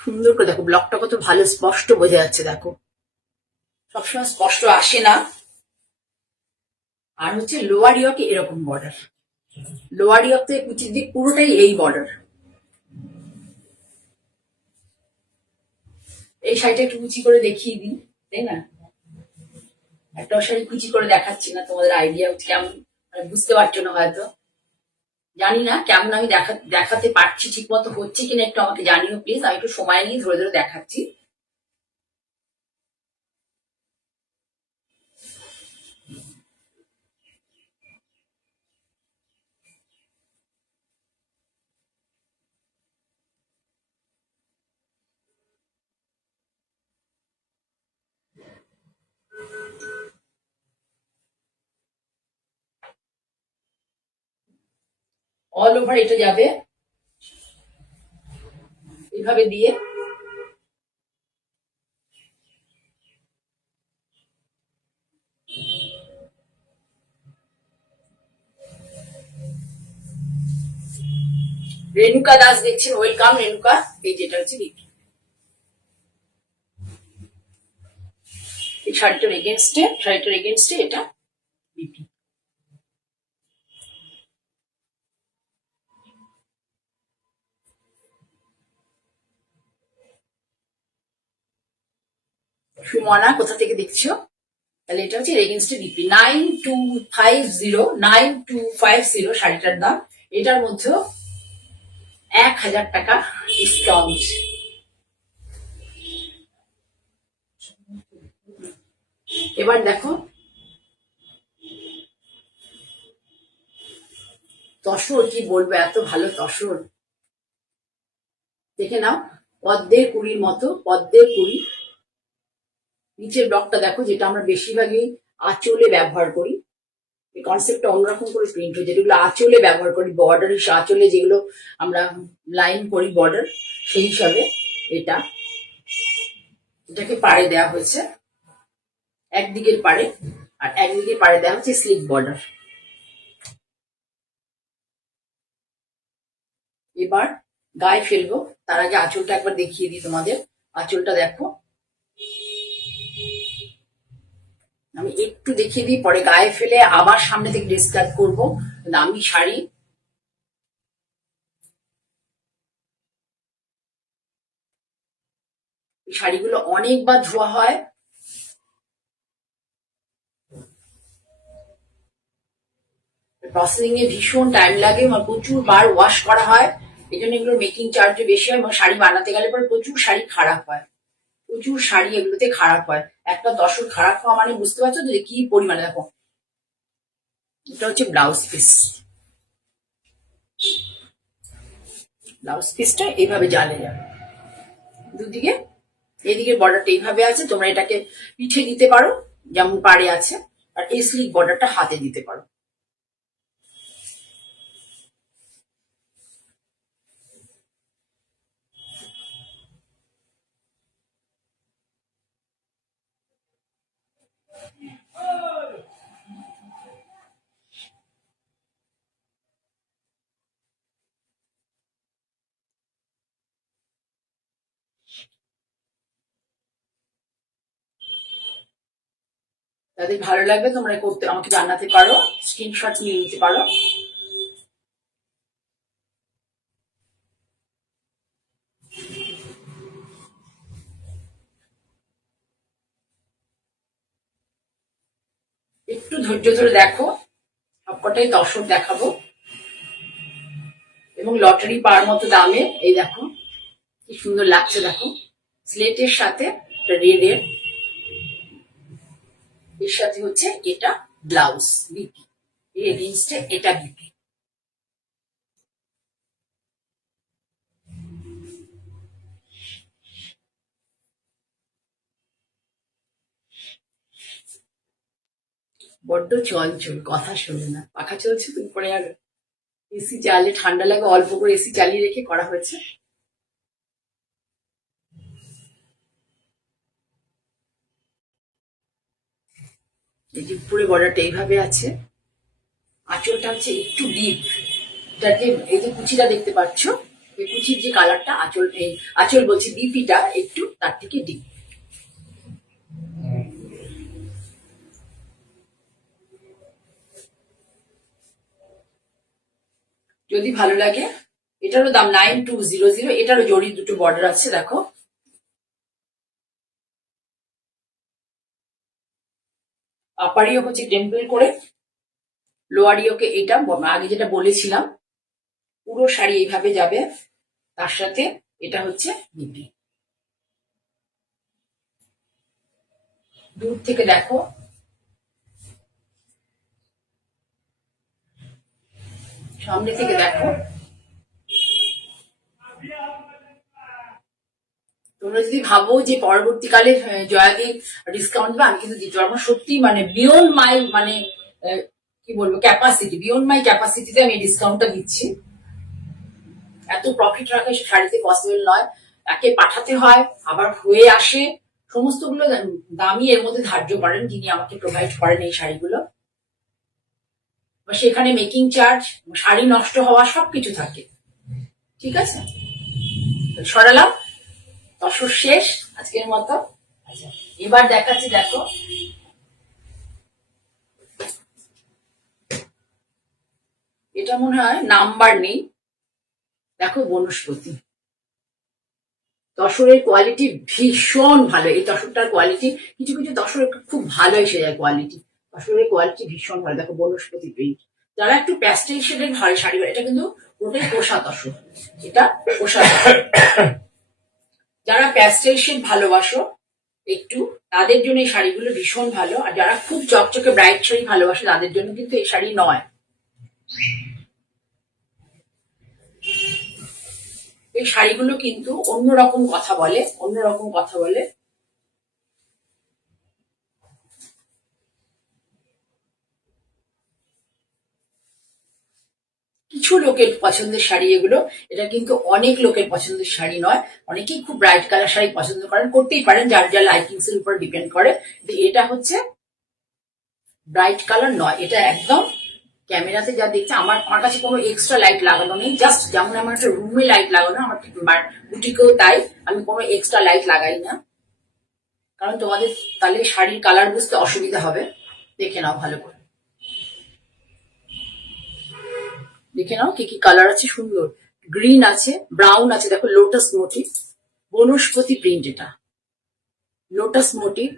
সুন্দর করে দেখো ব্লকটা কত ভালো স্পষ্ট বোঝা যাচ্ছে দেখো, সবসময় স্পষ্ট আসে না। আর হচ্ছে লোয়ার ইয়কে এরকম বর্ডার, লোয়ার ইয়ক থেকে কুচির দিক পুরোটাই এই বর্ডার। এই শাড়িটা একটু কুচি করে দেখিয়ে দিই, তাই না? একটাও শাড়ি কুচি করে দেখাচ্ছি না, তোমাদের আইডিয়া কেমন মানে বুঝতে পারছো না হয়তো, জানি না কেমন আমি দেখাতে পারছি, ঠিক মতো হচ্ছে কিনা একটু আমাকে জানিও প্লিজ। আমি একটু সময় নিয়ে ধরে ধরে দেখাচ্ছি। অল ওভার এটা যাবে এভাবে দিয়ে, রেণুকা দাস দেখছেন, ওয়েলকাম রেণুকা। এই যেটা হচ্ছে বিক্রি, এই শাড়িটার এগেনস্টে এটা বিক্রি। সুমনা কোথা থেকে দেখছো? তাহলে এটা হচ্ছে এগেনস্টে বিক্রি, 9250 শাড়িটার দাম। এটার মধ্যেও 1000 টাকা ডিসকাউন্ট। এবার দেখো তসর, কি বলবো, এত ভালো তসর, দেখে নাও, পদ্মের কুড়ির মতো, পদ্মের কুড়ি। নিচের ব্লকটা দেখো, যেটা আমরা বেশিরভাগই আঁচলে ব্যবহার করি, এই কনসেপ্টটা অন্যরকম করে প্রিন্ট হয়েছে, যেগুলো আঁচলে ব্যবহার করি, বর্ডার আঁচলে যেগুলো আমরা লাইন করি বর্ডার, সেই হিসাবে এটা, এটাকে পাড়ে দেওয়া হয়েছে, একদিকের পাড়ে, আর একদিকের পাড়ে দেওয়া হচ্ছে স্লিপ বর্ডার। এবার গায়ে ফেলবো, তার আগে আঁচলটা একবার দেখিয়ে দিই তোমাদের। আঁচলটা দেখো, আমি একটু দেখিয়ে দিই, পরে গায়ে ফেলে আবার সামনে থেকে ডিসকাস করবো। দামি শাড়ি, শাড়িগুলো অনেকবার ধোয়া হয়, প্রসেসিং এ ভীষণ টাইম লাগে, প্রচুর বার ওয়াশ করা হয়, এই জন্য এগুলোর মেকিং চার্জ বেশি হয়, এবং শাড়ি বানাতে গেলে পরে প্রচুর শাড়ি খারাপ হয়, প্রচুর শাড়ি এগুলোতে খারাপ হয়। একটা দশর খারাপ হওয়া মানে বুঝতে পারছো যে কি পরিমাণে। দেখো এটা হচ্ছে ব্লাউজ পিস, ব্লাউজ পিসটা এইভাবে জালে যাবে দুদিকে, এদিকে বর্ডারটা এইভাবে আছে, তোমরা এটাকে পিঠে দিতে পারো যেমন পাড়ে আছে, আর এই স্লিক বর্ডারটা হাতে দিতে পারো। তাদের ভালো লাগবে তোমরা করতে আমাকে জানাতে পারো, স্ক্রিনশট নিয়ে নিতে পারো। একটু ধৈর্য ধরে দেখো, সবকটাই দর্শক দেখাবো, এবং লটারি পাওয়ার মতো দামে। এই দেখো কি সুন্দর লাগছে, দেখো স্লেটের সাথে রেড এর সাথে হচ্ছে এটা ব্লাউজ বিপি, এই এগেইনস্টে এটা বিপি। বড্ড চঞ্চল, কথা শোনে না, পাখা চলছে তো উপরে আর এসি চালিয়ে ঠান্ডা লাগে অল্প করে এসি চালিয়ে রেখে করা হয়েছে। এই যে উপরে বর্ডারটা এইভাবে আছে, আঁচলটা হচ্ছে একটু ডিপ, যাতে এই যে কুচিটা দেখতে পাচ্ছ, এই কুচির যে কালারটা আঁচল, এই আঁচল বলছি ডিপিটা একটু তার থেকে ডিপ। যদি ভালো লাগে, এটারও দাম 9200। এটারও জড়ির দুটো বর্ডার আছে দেখো। আপারিও হচ্ছে টেম্পল করে, লোয়ারিওকে এটা আগে যেটা বলেছিলাম পুরো শাড়ি এইভাবে যাবে, তার সাথে এটা হচ্ছে বিপি। দূর থেকে দেখো, সামনে থেকে দেখো। তোমরা যদি ভাবো যে পরবর্তীকালে জয়াদি ডিসকাউন্ট দেবে, আমি কিন্তু দিতে পারবো সত্যি, মানে বিয়ন্ড মাই মানে কি বলবো ক্যাপাসিটি, বিয়ন্ড মাই ক্যাপাসিটিতে আমি ডিসকাউন্টটা দিচ্ছি। এত প্রফিট রাখা শাড়িতে পসিবল নয়, তাকে পাঠাতে হয়, আবার হয়ে আসে, সমস্তগুলো দামই এর মধ্যে ধার্য করেন যিনি আমাকে প্রোভাইড করেন এই শাড়িগুলো। সেখানে মেকিং চার্জ, শাড়ি নষ্ট হওয়া সবকিছু থাকে। ঠিক আছে, সরালাম, তসর শেষ আজকের মতো। আচ্ছা, এবার দেখাচ্ছি, দেখো এটা মনে হয় নাম্বার নেই, দেখো বনস্পতি। তসরের কোয়ালিটি ভীষণ ভালো, এই তসরটার কোয়ালিটি, কিছু কিছু তসর খুব ভালো এসে যায় কোয়ালিটি, তসরের কোয়ালিটি ভীষণ ভালো। দেখো বনস্পতি প্রিন্ট, যারা একটু প্যাস্টেল শেডের ভালো শাড়ি, এটা কিন্তু পুরোটাই পোষা তসর, এটা পোষা তসর। যারা প্যাস্টেল শেড ভালোবাসো একটু, তাদের জন্য এই শাড়িগুলো ভীষণ ভালো। আর যারা খুব চকচকে ব্রাইট শাড়ি ভালোবাসে তাদের জন্য কিন্তু এই শাড়ি নয়। এই শাড়িগুলো কিন্তু অন্যরকম কথা বলে, অন্যরকম কথা বলে। কিছু লোকের পছন্দের শাড়ি এগুলো, এটা কিন্তু অনেক লোকের পছন্দের শাড়ি নয়। অনেকেই খুব ব্রাইট কালার শাড়ি পছন্দ করেন, করতেই পারেন, যার যার লাইকিংস এর উপর ডিপেন্ড করে। এটা হচ্ছে ব্রাইট কালার নয়, এটা একদম ক্যামেরাতে যা দেখছে, আমার কাছে কোনো এক্সট্রা লাইট লাগানো নেই, জাস্ট যেমন আমার একটা রুমে লাইট লাগানো, আমার বুটিকেও তাই, আমি কোনো এক্সট্রা লাইট লাগাই না, কারণ তোমাদের তাহলে শাড়ির কালার বুঝতে অসুবিধা হবে। দেখে নাও ভালো করে, দেখে নাও কি কি কালার আছে, সুন্দর গ্রিন আছে, ব্রাউন আছে, দেখো লোটাস মোটিভ, বনস্পতি প্রিন্ট, এটা লোটাস মোটিভ,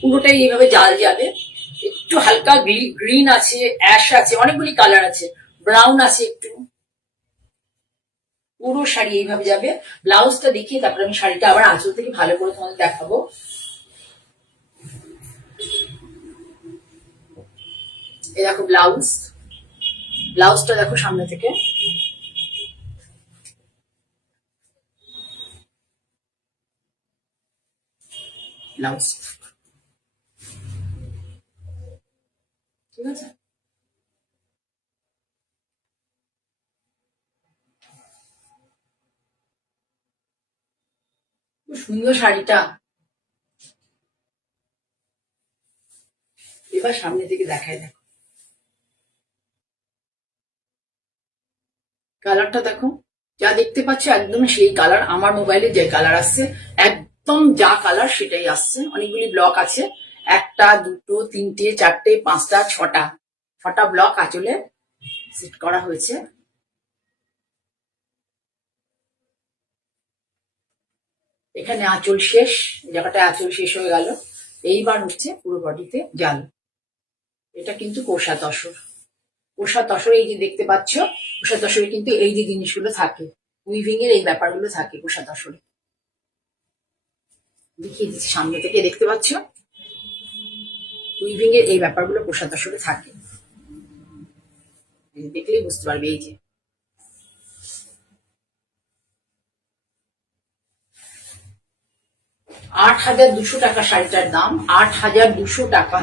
পুরোটাই এইভাবে জাল যাবে। একটু হালকা গ্রিন আছে, অ্যাশ আছে, অনেকগুলি কালার আছে, ব্রাউন আছে একটু, পুরো শাড়ি এইভাবে যাবে। ব্লাউজটা দেখিয়ে তারপরে আমি শাড়িটা আবার আঁচল থেকে ভালো করে তোমাদের দেখাবো। এই দেখো ব্লাউজ, ব্লাউজটা দেখো সামনে থেকে, ব্লাউজ, ঠিক আছে। খুব সুন্দর শাড়িটা, এবার সামনে থেকে দেখায়, দেখো কালারটা দেখো, যা দেখতে পাচ্ছ একদম সেই কালার, আমার মোবাইলে যে কালার আসছে একদম যা কালার সেটাই আসছে। অনেকগুলি ব্লক আছে, একটা দুটো তিনটে চারটে পাঁচটা ছটা, ছটা ব্লক আঁচলে সেট করা হয়েছে। এখানে আঁচল শেষ, জায়গাটায় আঁচল শেষ হয়ে গেল, এইবার হচ্ছে পুরো বডিতে জাল। এটা কিন্তু কোষা তসর, কোষা তসর, এই যে দেখতে পাচ্ছ কোষা তসরে কিন্তু এই যে জিনিসগুলো থাকে, উইভিং এর এই ব্যাপারগুলো থাকে কোষা তসরে। দেখিয়ে দিচ্ছি সামনে থেকে, দেখতে পাচ্ছ উইভিং এর এই ব্যাপারগুলো কোষা তসরে থাকে, দেখলেই বুঝতে পারবে। এই যে ৮,২০০ টাকা শাড়িটার দাম, ৮,২০০ টাকা।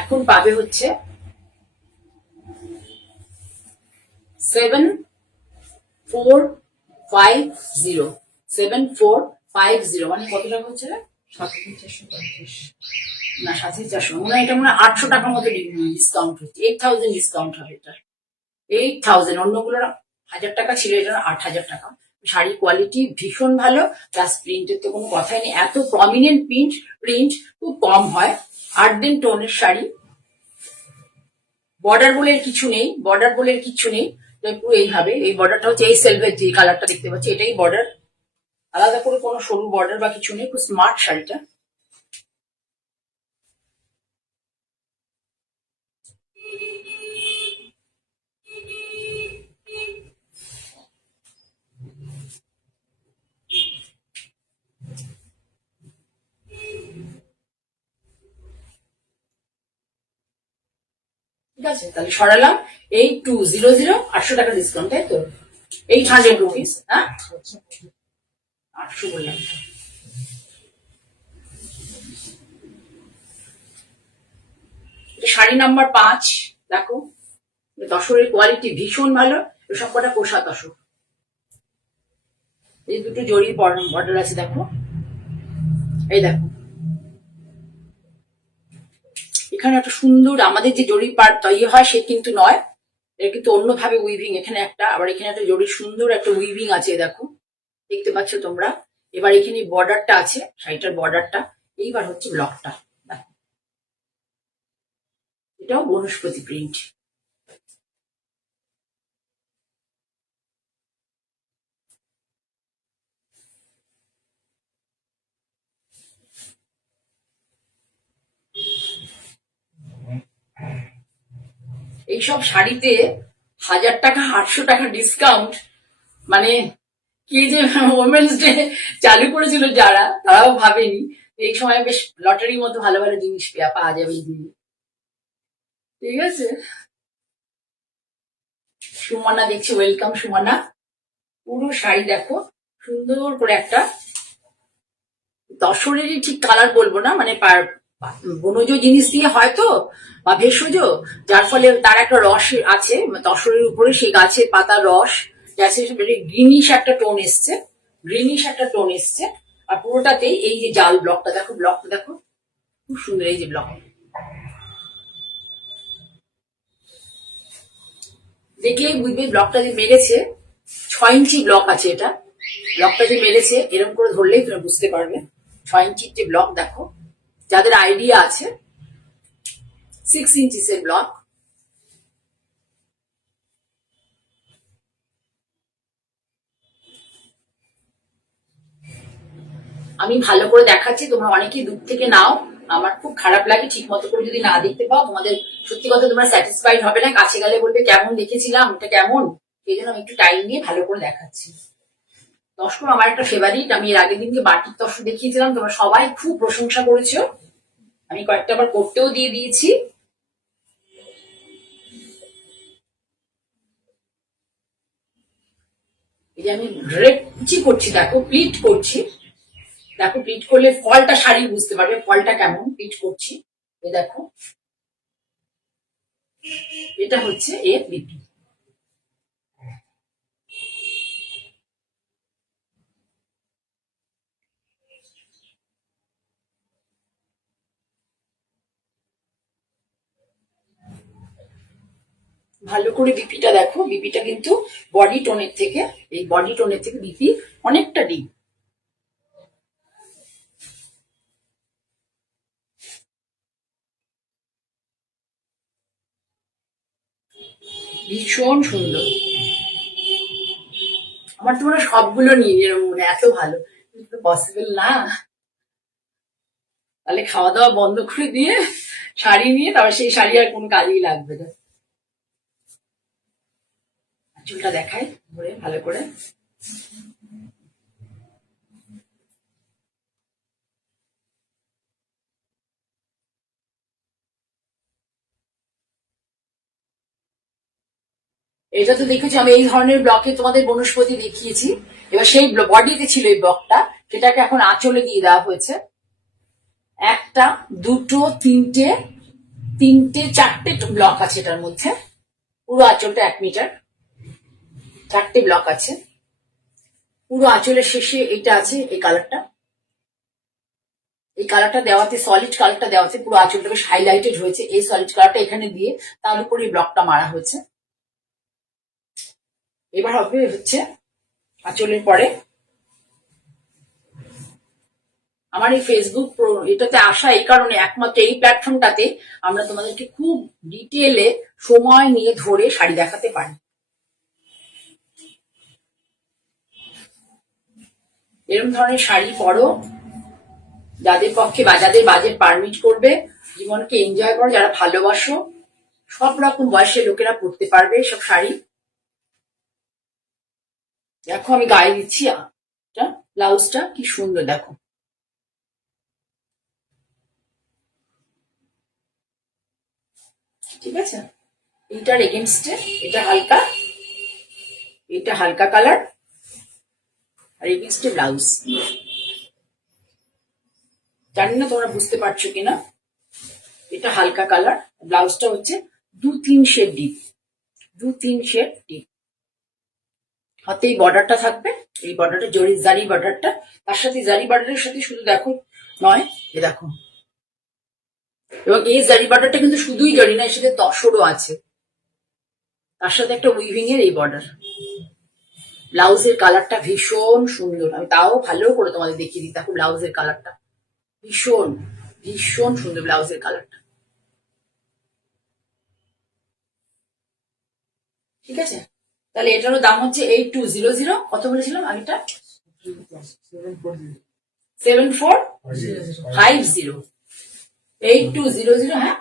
এখন পাবে হচ্ছে 7450, 7450 মানে কত টাকা হচ্ছে? 7450 না 7400, মনে হয় এটা মনে হয় 800 টাকার মতো ডিসকাউন্ট হচ্ছে। 8000 ডিসকাউন্ট হবে এটা, 8000। অন্যগুলোর 1000 টাকা ছিল, এটা 8000 টাকা। শাড়ির কোয়ালিটি ভীষণ ভালো, প্লাস প্রিন্টের তো কোনো কথাই নেই। এত প্রমিনেন্ট প্রিন্ট খুব কম হয়। 8 দিন টোনের শাড়ি, বর্ডার বলে কিছু নেই, বর্ডার বলে কিছু নেই। পুরো এইভাবে, এই বর্ডারটা হচ্ছে এই সেলভের যে কালারটা দেখতে পাচ্ছি, এটাই বর্ডার, আলাদা করে কোনো সরু বর্ডার বা কিছু নেই। খুব স্মার্ট শাড়িটা। ঠিক আছে, তাহলে সরালাম 8200, 800 টাকা ডিসকাউন্ট, তাই তো? 800 রুপিস। হ্যাঁ 800 বললাম। শাড়ি নাম্বার 5 দেখো, তসরের কোয়ালিটি ভীষণ ভালো। সব কটা পোশাক তসর। এই দুটো জরির বর্ডার আছে দেখো, এই দেখো এখানে একটা সুন্দর, আমাদের যে জরি পাট ইয়ে হয় সে কিন্তু নয়, এটা কিন্তু অন্যভাবে উইভিং। এখানে একটা, আবার এখানে একটা জরির সুন্দর একটা উইভিং আছে, দেখো দেখতে পাচ্ছ তোমরা। এবার এখানে বর্ডারটা আছে, শাড়িটার বর্ডারটা। এইবার হচ্ছে ব্লকটা দেখো, এটাও বনস্পতি প্রিন্ট। এইসব শাড়িতে 1000 টাকা 800 টাকা ডিসকাউন্ট, মানে কি যে ওমেন্স ডে চালু করেছিল যারা, তারাও ভাবেনি এই সময় বেশ লটারির মতো ভালো ভালো জিনিস পাওয়া যাবে এই দিনে। ঠিক আছে, সুমনা দেখছি, ওয়েলকাম সুমনা। পুরো শাড়ি দেখো, সুন্দর করে একটা তসরেরই ঠিক কালার বলবো না, মানে বনজ জিনিস দিয়ে হয়তো বা ভেষজ, যার ফলে তার একটা রস আছে তসরের উপরে, সেই গাছের পাতার রস গেছে, গ্রিনিশ একটা টোন এসছে, গ্রিনিশ একটা টোন এসছে। আর পুরোটাতেই এই যে জাল ব্লকটা দেখো, ব্লকটা দেখো খুব সুন্দর। এই যে ব্লক দেখলেই বুঝবে ব্লকটা যে মেরেছে, 6 ইঞ্চি ব্লক আছে এটা। ব্লকটা যে মেরেছে এরকম করে ধরলেই তুমি বুঝতে পারবে। 6 ইঞ্চির যে ব্লক দেখো, যাদের আইডিয়া আছে। 6 ইঞ্চিসের ব্লক। আমি ভালো করে দেখাচ্ছি, তোমরা অনেকেই দূর থেকে নাও, আমার খুব খারাপ লাগে ঠিক মতো করে যদি না দেখতে পাও। তোমাদের সত্যি কথা তোমরা স্যাটিসফাইড হবে না, কাছে গেলে বলবে কেমন দেখেছিলাম, এটা কেমন। এই জন্য আমি একটু টাইম নিয়ে ভালো করে দেখাচ্ছি। তসর আমার একটা ফেভারিট, আমি এর আগের দিনকে বাটিক তসর দেখিয়েছিলাম, তোমরা সবাই খুব প্রশংসা করেছো। আমি কয়েকটা আবার করতেও দিয়ে দিয়েছি। এই যে আমি কুচি করছি দেখো, প্লিট করছি দেখো, প্লিট করলে ফলটা শাড়ি বুঝতে পারবে ফলটা কেমন প্লিট করছি। এই দেখো, এটা হচ্ছে এর বিপি। ভালো করে বিপিটা দেখো, বিপিটা কিন্তু বডি টোনের থেকে, এই বডি টোনের থেকে বিপি অনেকটা ডিপ। ভীষণ সুন্দর। আমার তোমরা সবগুলো নিয়ে এরকম মনে এত ভালো, কিন্তু পসিবল না। তাহলে খাওয়া দাওয়া বন্ধ করে দিয়ে শাড়ি নিয়ে, তারপর সেই শাড়ি আর কোন কাজেই লাগবে না। চুলটা দেখাই ধরে ভালো করে। এটা তো দেখেছি আমি, এই ধরনের ব্লকে তোমাদের বনস্পতি দেখিয়েছি। এবার সেই বডিতে ছিল এই ব্লকটা, সেটাকে এখন আঁচলে দিয়ে দেওয়া হয়েছে। একটা, দুটো, তিনটে, চারটে ব্লক আছে এটার মধ্যে। পুরো আঁচলটা 1 মিটার, 4টে ব্লক আছে। পুরো আঁচলের শেষে এটা আছে, এই কালারটা, এই কালারটা দেওয়াতে, সলিড কালারটা দেওয়াতে পুরো আঁচলটা বেশ হাইলাইটেড হয়েছে। এই সলিড কালারটা এখানে দিয়ে তার উপর এই ব্লকটা মারা হয়েছে। এবার হবে হচ্ছে আঁচলের পরে আমার এই ফেসবুক এটাতে আসা এই কারণে, একমাত্র এই প্ল্যাটফর্মটাতে আমরা তোমাদেরকে খুব ডিটেলে সময় নিয়ে ধরে শাড়ি দেখাতে পারি। এরকম ধরনের শাড়ি পরো যাদের পক্ষে বা যাদের বাজেট পারমিট করবে, জীবনকে এনজয় করো, যারা ভালোবাসো, সব রকম বয়সের লোকেরা পরতে পারবে সব শাড়ি। দেখো আমি গায়ে দিচ্ছি ব্লাউজটা কি সুন্দর, দেখো ঠিক আছে। এইটার এগেনস্টে এটা হালকা কালার, আর এগেনস্টে ব্লাউজ। জানি না তোমরা বুঝতে পারছো কিনা। এটা হালকা কালার, ব্লাউজটা হচ্ছে 2-3 শেড ডিপ, 2-3 শেড ডিপ। হাতে এই বর্ডারটা থাকবে, এই বর্ডারটা জারি বর্ডারটা, তার সাথে জারি বর্ডারের সাথে শুধু দেখো নয়, এ দেখো, এবং এই জারি বর্ডারটা কিন্তু শুধুই জারি না, এর সাথে তসরও আছে, তার সাথে একটা উইভিং এর এই বর্ডার। ব্লাউজের কালারটা ভীষণ সুন্দর, আমি তাও ভালো করে তোমাদের দেখিয়ে দিই। দেখো ব্লাউজের কালারটা ভীষণ ভীষণ সুন্দর, ব্লাউজের কালারটা ঠিক আছে। তাহলে এটারও দাম হচ্ছে 8200। কত বলেছিলাম আগেটা? 7450। 8200, হ্যাঁ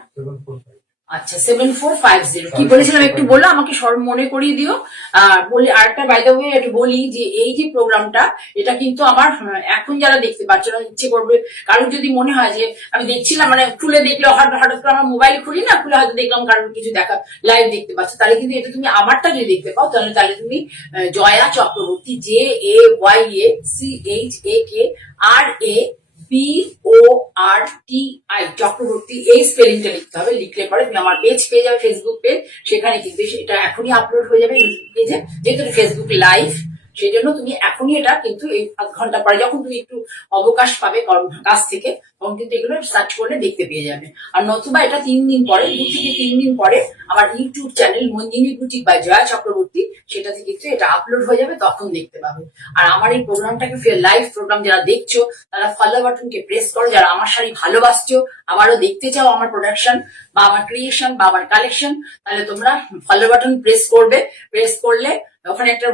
আচ্ছা 7450। কি বলেছিলাম একটু বললো, আমাকে মনে করিয়ে দিও। বলি আরেকটা, বাই দ্য ওয়ে একটু বলি যে এই যে প্রোগ্রামটা, এটা কিন্তু আমার এখন যারা দেখতে পাচ্ছে না, ইচ্ছে করবে কারোর যদি মনে হয় যে আমি দেখছিলাম, মানে খুলে দেখলে হঠাৎ করে আমার মোবাইল খুলি না, খুলে হয়তো দেখলাম কারোর কিছু দেখা লাইভ দেখতে পাচ্ছ, তাহলে কিন্তু এটা তুমি আমারটা যদি দেখতে পাও, তাহলে তুমি জয়া চক্রবর্তী, JAYACHRABORTI চক্রবর্তী, এই স্পেলিংটা লিখতে হবে। লিখলে পরে তুমি আমার পেজ পেয়ে যাবে, ফেসবুক পেজ। সেখানে কিন্তু এটা এখনই আপলোড হয়ে যাবে পেজে, যেহেতু ফেসবুক লাইভ, সেই জন্য তুমি এখনই এটা কিন্তু এই 0.5 ঘন্টা পরে যখন তুমি একটু অবকাশ পাবে কাজ থেকে, তখন কিন্তু এগুলো সার্চ করলে দেখতে পেয়ে যাবে। আর নতুবা এটা 3 দিন পরে, 2 থেকে 3 দিন পরে আমার ইউটিউব চ্যানেল মঞ্জিনী বুটিক বা জয়া চক্রবর্তী, সেটাতে কিন্তু এটা আপলোড হয়ে যাবে, তখন দেখতে পাবে। আর আমার এই প্রোগ্রামটাকে লাইভ প্রোগ্রাম যারা দেখছো, তারা ফলো বাটনকে প্রেস করো। যারা আমার শাড়ি ভালোবাসছো, আবারও দেখতে চাও আমার প্রোডাকশন বা আমার ক্রিয়েশন বা আমার কালেকশন, তাহলে তোমরা ফলো বাটন প্রেস করবে। প্রেস করলে ওখানে একটা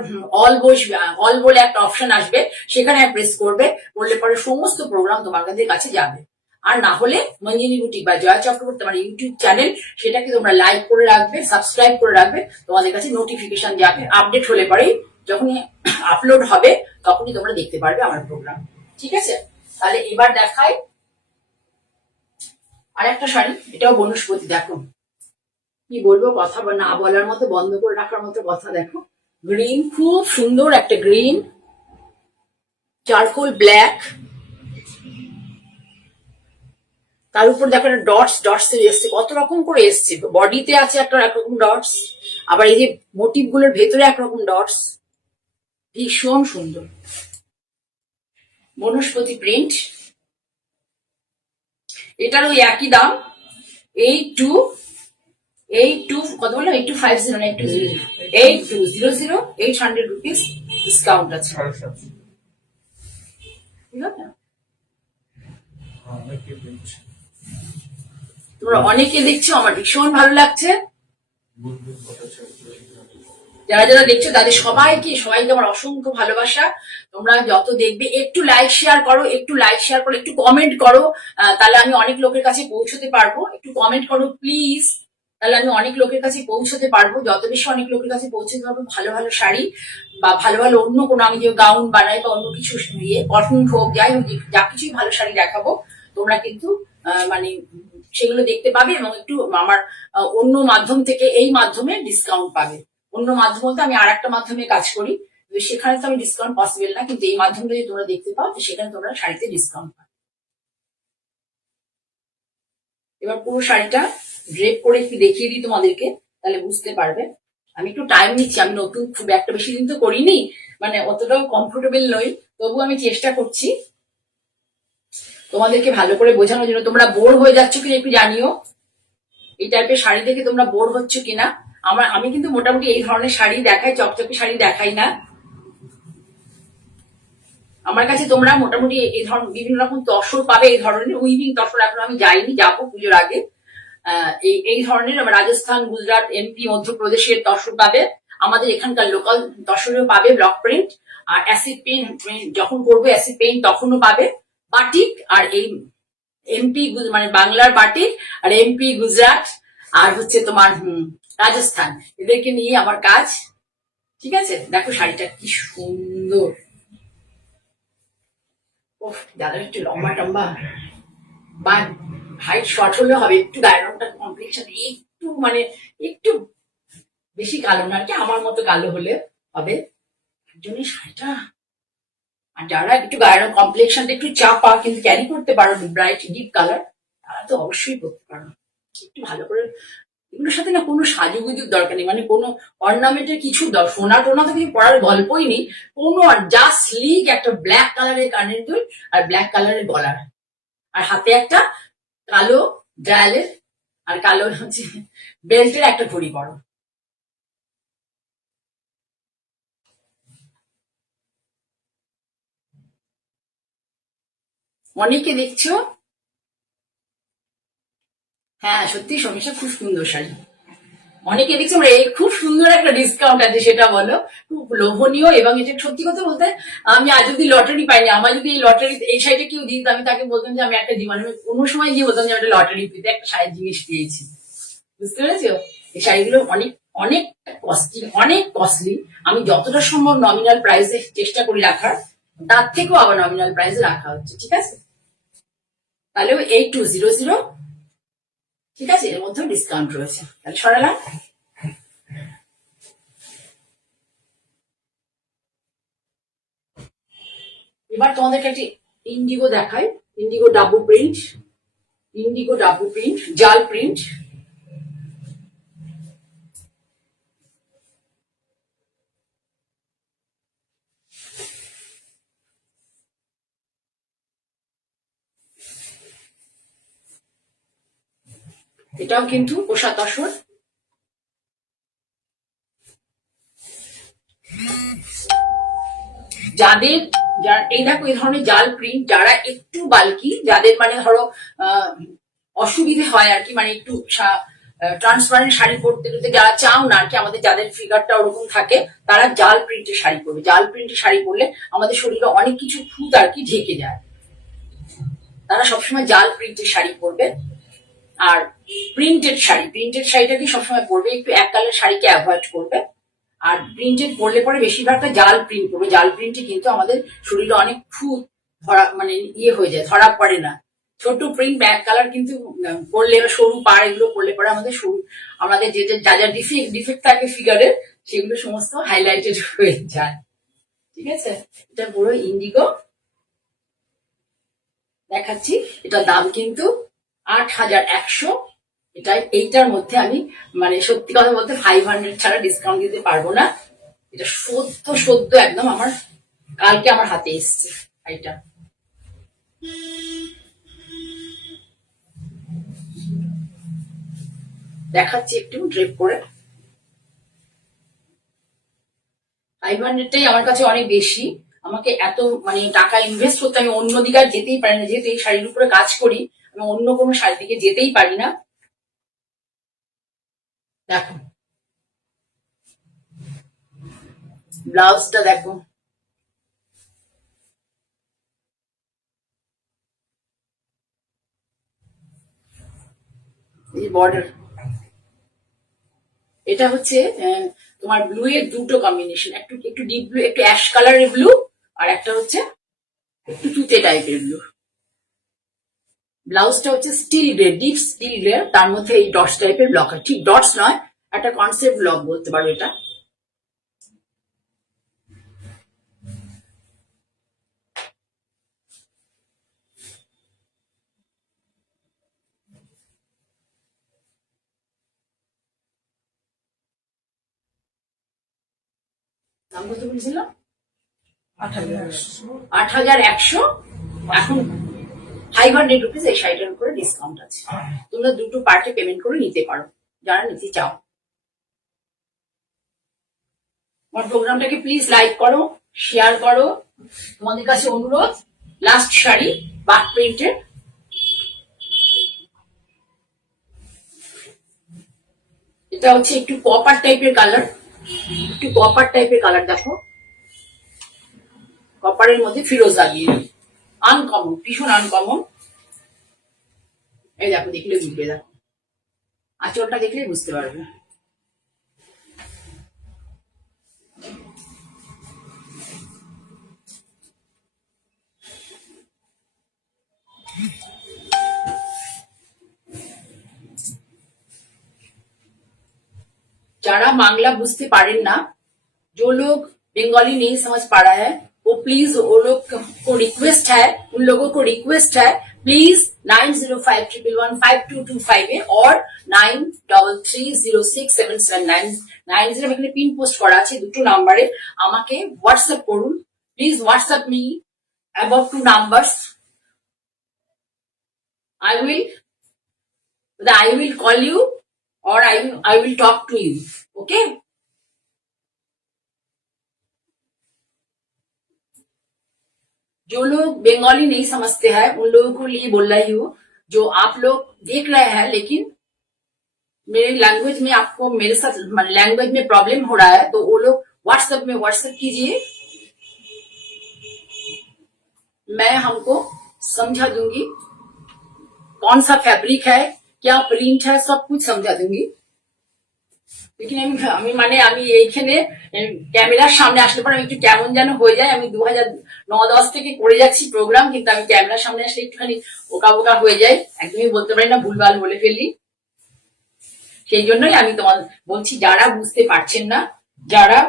অল বলে একটা অপশন আসবে, সেখানে প্রেস করবে। করলে পরে সমস্ত প্রোগ্রাম তোমার কাছে যাবে। আর না হলে মঞ্জিনী বুটিক বা জয়া চক্রবর্তী আমার ইউটিউব চ্যানেল, সেটাকে তোমরা লাইক করে রাখবে, সাবস্ক্রাইব করে রাখবে, তোমাদের কাছে নোটিফিকেশন যাবে। আপডেট হলে পরেই, যখনই আপলোড হবে তখনই তোমরা দেখতে পারবে আমার প্রোগ্রাম, ঠিক আছে। তাহলে এবার দেখাই আর একটা শাড়ি, এটাও বনস্পতি। দেখো কি বলবো, কথা না বলার মতো, বন্ধ করে রাখার মতো কথা। দেখো গ্রিন, খুব সুন্দর একটা গ্রিন, চারকোল ব্ল্যাক, তার উপর দেখো একটা ডটস এসছে, কত রকম করে এসছে। বডিতে আছে একটা একরকম ডটস, আবার এই যে মোটিভ গুলোর ভেতরে একরকম ডটস, ভীষণ সুন্দর বনস্পতি প্রিন্ট। এটার ওই একই দাম, 82 কত বললাম, 8250 না 8200, 800 রুপিস ডিসকাউন্ট আছে, ঠিক আছে। তোমরা অনেকে দেখছো, আমার ভীষণ ভালো লাগছে। যারা যারা দেখছো তাদের সবাইকে আমার অসংখ্য ভালোবাসা। তোমরা যত দেখবে একটু লাইক শেয়ার করো, একটু কমেন্ট করো, তাহলে আমি অনেক লোকের কাছে পৌঁছতে পারবো। একটু কমেন্ট করো প্লিজ, তাহলে আমি অনেক লোকের কাছে পৌঁছতে পারবো। যত বেশি অনেক লোকের কাছে পৌঁছতে পারবো, ভালো ভালো শাড়ি বা ভালো ভালো অন্য কোনো, আমি যে গাউন বানাই বা অন্য কিছু কটন হোক, যাই হোক, যা কিছুই ভালো শাড়ি দেখাবো, তোমরা কিন্তু মানে সেগুলো দেখতে পাবে, এবং একটু আমার অন্য মাধ্যম থেকে এই মাধ্যমে ডিসকাউন্ট পাবে। অন্য মাধ্যম বলতে আমি আর একটা মাধ্যমে কাজ করি, সেখানে তো আমি ডিসকাউন্ট পসিবল না, কিন্তু এই মাধ্যমে যদি তোমরা দেখতে পাও, সেখানে তোমরা শাড়িতে ডিসকাউন্ট পাবে। এবার পুরো শাড়িটা ড্রেপ করে একটু দেখিয়ে দিই তোমাদেরকে, তাহলে বুঝতে পারবে। আমি একটু টাইম নিচ্ছি, আমি নতুন খুব একটা বেশি দিন তো করিনি, মানে অতটাও কমফোর্টেবল নই, তবু আমি চেষ্টা করছি তোমাদেরকে ভালো করে বোঝানোর জন্য। তোমরা বোর হয়ে যাচ্ছ কিনা একটু জানিও, এই টাইপের শাড়ি দেখে তোমরা বোর হচ্ছ কিনা। আমি কিন্তু মোটামুটি এই ধরনের শাড়ি দেখাই, চকচকে শাড়ি দেখাই না। আমার কাছে তোমরা মোটামুটি এই ধরনের বিভিন্ন রকম তসর পাবে, এই ধরনের উইভিং তসর এখন আমি যাইনি, যাবো পুজোর আগে। এই ধরনের রাজস্থান, গুজরাট, এমপি, মধ্যপ্রদেশের তসর পাবে, আমাদের এখানকার লোকাল তসরেও পাবে, ব্লক প্রিন্ট আর অ্যাসিড পেইন্ট যখন করবো অ্যাসিড পেইন্ট তখনও পাবে, বাটিক। আর এই এমপি মানে বাংলার বাটিক, আর এমপি, গুজরাট, আর হচ্ছে তোমার রাজস্থান, এদেরকে নিয়ে আমার কাজ। ঠিক আছে, দেখো শাড়িটা কি সুন্দর। ওহ, দাদার একটু লম্বা টম্বা বা হাইট শর্ট হলে হবে, একটু গায়ের রংটা কমপ্লেক্সন একটু মানে একটু বেশি কালো না আর কি, আমার মতো কালো হলে হবে। তার জন্য শাড়িটা, আর যারা একটু গায়ের রং কমপ্লেক্সনটা একটু চাপা কিন্তু ক্যারি করতে পারো ব্রাইট ডিপ কালার, তারা তো অবশ্যই করতে পারো। একটু ভালো করে এগুলোর সাথে না কোনো সাজুগুজুর দরকার নেই, মানে কোনো অর্নামেন্টের কিছু সোনা টোনা তো কিছু পড়ার গল্পই নেই, কোনো জাস্ট স্লিক একটা ব্ল্যাক কালারের কানের দুল আর ব্ল্যাক কালারের গলার, আর হাতে একটা কালো ডায়ালের আর কালো হচ্ছে বেল্টের একটা ঘড়ি পরো। অনেকে দেখছো, হ্যাঁ সত্যি সমীক্ষা খুব সুন্দর শাড়ি। অনেকে দেখছি আমরা এই খুব সুন্দর একটা ডিসকাউন্ট আছে, সেটা বলো, খুব লোভনীয়। এবং এটা সত্যি কথা বলতে, আমি আজ অব্দি লটারি পাইনি। আমার যদি এই লটারি এই শাড়িটা কেউ দিত, আমি তাকে বলতাম যে আমি একটা জীবনে কোনো সময় গিয়ে বলতাম যে আমি একটা লটারি পেতে একটা শাড়ির জিনিস পেয়েছি। বুঝতে পেরেছো? এই শাড়িগুলো অনেক অনেক কস্টলি, অনেক কস্টলি। আমি যতটা সম্ভব নমিনাল প্রাইসে চেষ্টা করি রাখার, তার থেকেও আবার নমিনাল প্রাইসে রাখা হচ্ছে। ঠিক আছে, তাহলে 8200, ঠিক আছে, এর মধ্যেও ডিসকাউন্ট রয়েছে। তাহলে সরালাম। এবার তোমাদেরকে একটি ইন্ডিগো দেখাই, Indigo dabu print, Indigo dabu print, জাল প্রিন্ট। এটাও কিন্তু পোষা তসর। যাদের এই দেখো এই ধরনের জাল প্রিন্ট, যারা একটু বাল্কি, যাদের মানে ধরো অসুবিধে হয় আর কি, মানে একটু ট্রান্সপারেন্ট শাড়ি পরতে পরতে যারা চাও না আর কি, আমাদের যাদের ফিগারটা ওরকম থাকে, তারা জাল প্রিন্টের শাড়ি পরবে। জাল প্রিন্টের শাড়ি পরলে আমাদের শরীরে অনেক কিছু খুঁত আর কি ঢেকে যায়, তারা সবসময় জাল প্রিন্টের শাড়ি পরবে। আর প্রিন্টেড শাড়ি, প্রিন্টেড শাড়িটাকে সবসময় পরবে, একটু এক কালার শাড়িকে অ্যাভয়েড করবে। আর প্রিন্টেড পরলে পরে বেশিরভাগটা জাল প্রিন্ট করবে। জাল প্রিন্টে কিন্তু আমাদের শরীরে অনেক খুঁত ধরা মানে ইয়ে হয়ে যায়, ধরা পড়ে না। ছোট প্রিন্ট ব্যাক কালার কিন্তু পরলে, সরু পাড় এগুলো পরলে পরে আমাদের আমাদের যে যা যা ডিফেক্ট থাকে ফিগারের, সেগুলো সমস্ত হাইলাইটেড হয়ে যায়। ঠিক আছে, এটা পুরো ইন্ডিগো দেখাচ্ছি। এটা দাম কিন্তু 8100। এইটার মধ্যে আমি মানে সত্যি কথা বলতে 500 ছাড়া ডিসকাউন্ট দিতে পারবো না। এটা সদ্য সদ্য একদম আমার কালকে আমার হাতে এসছে এটা। দেখাচ্ছি একটু ড্রেপ করে। 500টাই আমার কাছে অনেক বেশি। আমাকে এত মানে টাকা ইনভেস্ট করতে আমি অন্য দিকে আর যেতেই পারি না, যেহেতু এই শাড়ির উপরে কাজ করি, আমি অন্য কোনো শাড়ির দিকে যেতেই পারি না। দেখো ব্লাউজটা দেখো, এই বর্ডার, এটা হচ্ছে তোমার ব্লু এর দুটো কম্বিনেশন, একটু একটু ডিপ ব্লু, একটু অ্যাশ কালারের ব্লু, আর একটা হচ্ছে একটু তুতে টাইপের ব্লু। ব্লাউজটা হচ্ছে still grey, deep still grey, তার মধ্যে এই ডটস টাইপের ব্লক, ঠিক ডটস নয়, একটা কনসেপ্ট ব্লক বলতে পারো এটা। দাম কত বলছিলাম? 8,100। 8,100। এখন 500 রুপিস এই শাড়িটার উপরে ডিসকাউন্ট আছে। তোমরা দুটো পার্টে পেমেন্ট করে নিতে পারো যারা নিতে চাও। আমার প্রোগ্রামটাকে প্লিজ লাইক করো, শেয়ার করো। তোমাদের কাছে অনুরোধ, লাস্ট শাড়ি বাক প্রিন্টের। এটা হচ্ছে একটু কপার টাইপের কালার, একটু কপার টাইপের কালার। দেখো কপারের মধ্যে ফিরোজা দিয়ে, আনকমন, ভীষণ আনকমন। এই দেখো, দেখলে বুঝবে, দেখো আঁচলটা দেখলে বুঝতে পারবে। যারা বাংলা বুঝতে पारें ना, जो लोग बंगाली नहीं समझ पा रहा है, वो प्लीज वो लोग को रिक्वेस्ट है, उन लोगों को रिक्वेस्ट है, प्लीज 9051115225 में और 9330677990 এখানে পিন পোস্ট করা আছে দুটো নাম্বারে। আমাকে হোয়াটসঅ্যাপ করুন please. WhatsApp me about 2 numbers. I will call you or I will talk to you. Okay? जो लोग बंगाली नहीं समझते हैं उन लोगों को लिए बोल रही हूँ, जो आप लोग देख रहे हैं लेकिन मेरे लैंग्वेज में आपको मेरे साथ लैंग्वेज में प्रॉब्लम हो रहा है, तो वो लोग व्हाट्सएप में व्हाट्सएप कीजिए, मैं हमको समझा दूंगी कौन सा फैब्रिक है, क्या प्रिंट है, सब कुछ समझा दूंगी। लेकिन আমি মানে আমি এইখানে ক্যামেরার সামনে আসলে পরে আমি একটু কেমন যেন হয়ে যায়। আমি 2009-10 থেকে করে যাচ্ছি প্রোগ্রাম, কিন্তু আমি ক্যামেরার সামনে আসলে একটুখানি ওকা বোকা হয়ে যাই, একদমই বলতে পারি না, ভুলভাল বলে ফেলি। সেই জন্যই আমি তোমাদের বলছি, যারা বুঝতে পারছেন না, যারা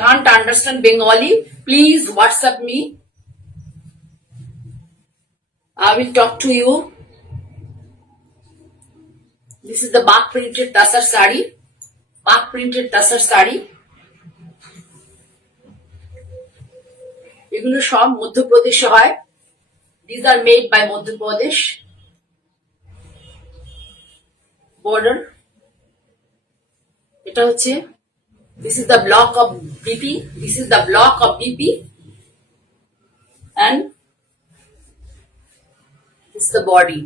can't understand Bengali, please WhatsApp me. I will talk to you. This is the bark printed tasar sari. Bark printed tasar sari. এগুলো সব মধ্যপ্রদেশে হয়। These are made by Madhya Pradesh. Border. এটা হচ্ছে, this is the block of BP. This is the block of BP. And this is the body.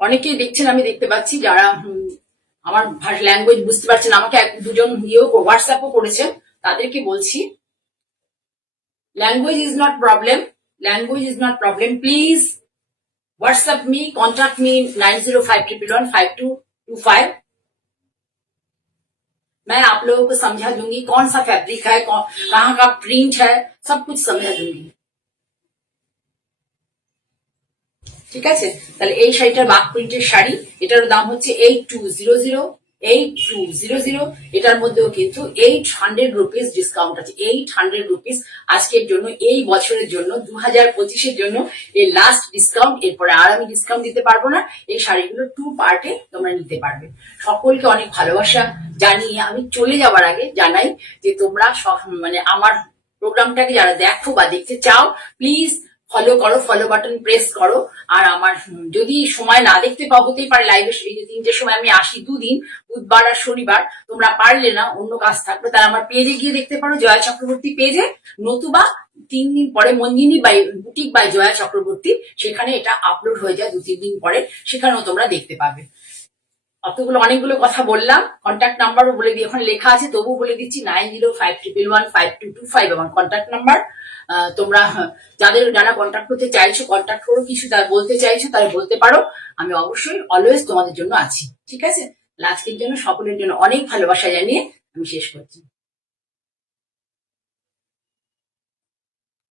অনেকেই দেখছেন, আমি দেখতে পাচ্ছি, যারা আমার ল্যাঙ্গুয়েজ বুঝতে পারছেন, আমাকে দুজন হোয়াটসঅ্যাপও করেছেন, তাদেরকে বলছি, language is not problem, language is not problem. Please WhatsApp me, contact me 9051115225। मैं आप लोगों को समझा दूंगी कौन सा फैब्रिक है, कहाँ का प्रिंट है, सब कुछ समझा दूंगी। ঠিক আছে? তাহলে এই শাড়িটার বাক প্রিন্টের শাড়ি, এটার দাম হচ্ছে 8200। এটার মধ্যেও কিন্তু 800 রুপিস ডিসকাউন্ট আছে। 800 রুপিস আজকের জন্য, এই বছরের জন্য, 2025-এর জন্য এই লাস্ট ডিসকাউন্ট। এরপরে আর আমি ডিসকাউন্ট দিতে পারবো না। এই শাড়িগুলো 2 পার্টে তোমরা নিতে পারবে। সকলকে অনেক ভালোবাসা জানিয়ে আমি চলে যাওয়ার আগে জানাই যে তোমরা সব মানে আমার প্রোগ্রামটাকে যারা দেখো বা দেখতে চাও, প্লিজ ফলো করো, ফলো বাটন প্রেস করো। আর আমার যদি সময় না দেখতে পাও, হতেই পারে লাইভে এই যে 3টের সময় আমি আসি, 2 দিন, বুধবার আর শনিবার, তোমরা পারলে না, অন্য কাজ থাকলো, তাহলে আমার পেজে গিয়ে দেখতে পারো, জয়া চক্রবর্তী পেজে, নতুবা 3 দিন পরে Manjini by boutique by Joya Chakraborty, সেখানে এটা আপলোড হয়ে যায় 2-3 দিন পরে, সেখানেও তোমরা দেখতে পাবে। অতগুলো অনেকগুলো কথা বললাম, কন্ট্যাক্ট নাম্বারও বলে দিই, ওখানে লেখা আছে, তবু বলে দিচ্ছি, 9051115225 আমার কন্ট্যাক্ট নাম্বার। তোমরা যারা কন্ট্যাক্ট করতে চাইছো, কন্ট্যাক্ট করো, কিছু তার বলতে চাইছো তাহলে বলতে পারো, আমি অবশ্যই অলওয়েজ তোমাদের জন্য আছি। ঠিক আছে? আজকের জন্য সকলের জন্য অনেক ভালোবাসা জানিয়ে আমি শেষ করছি।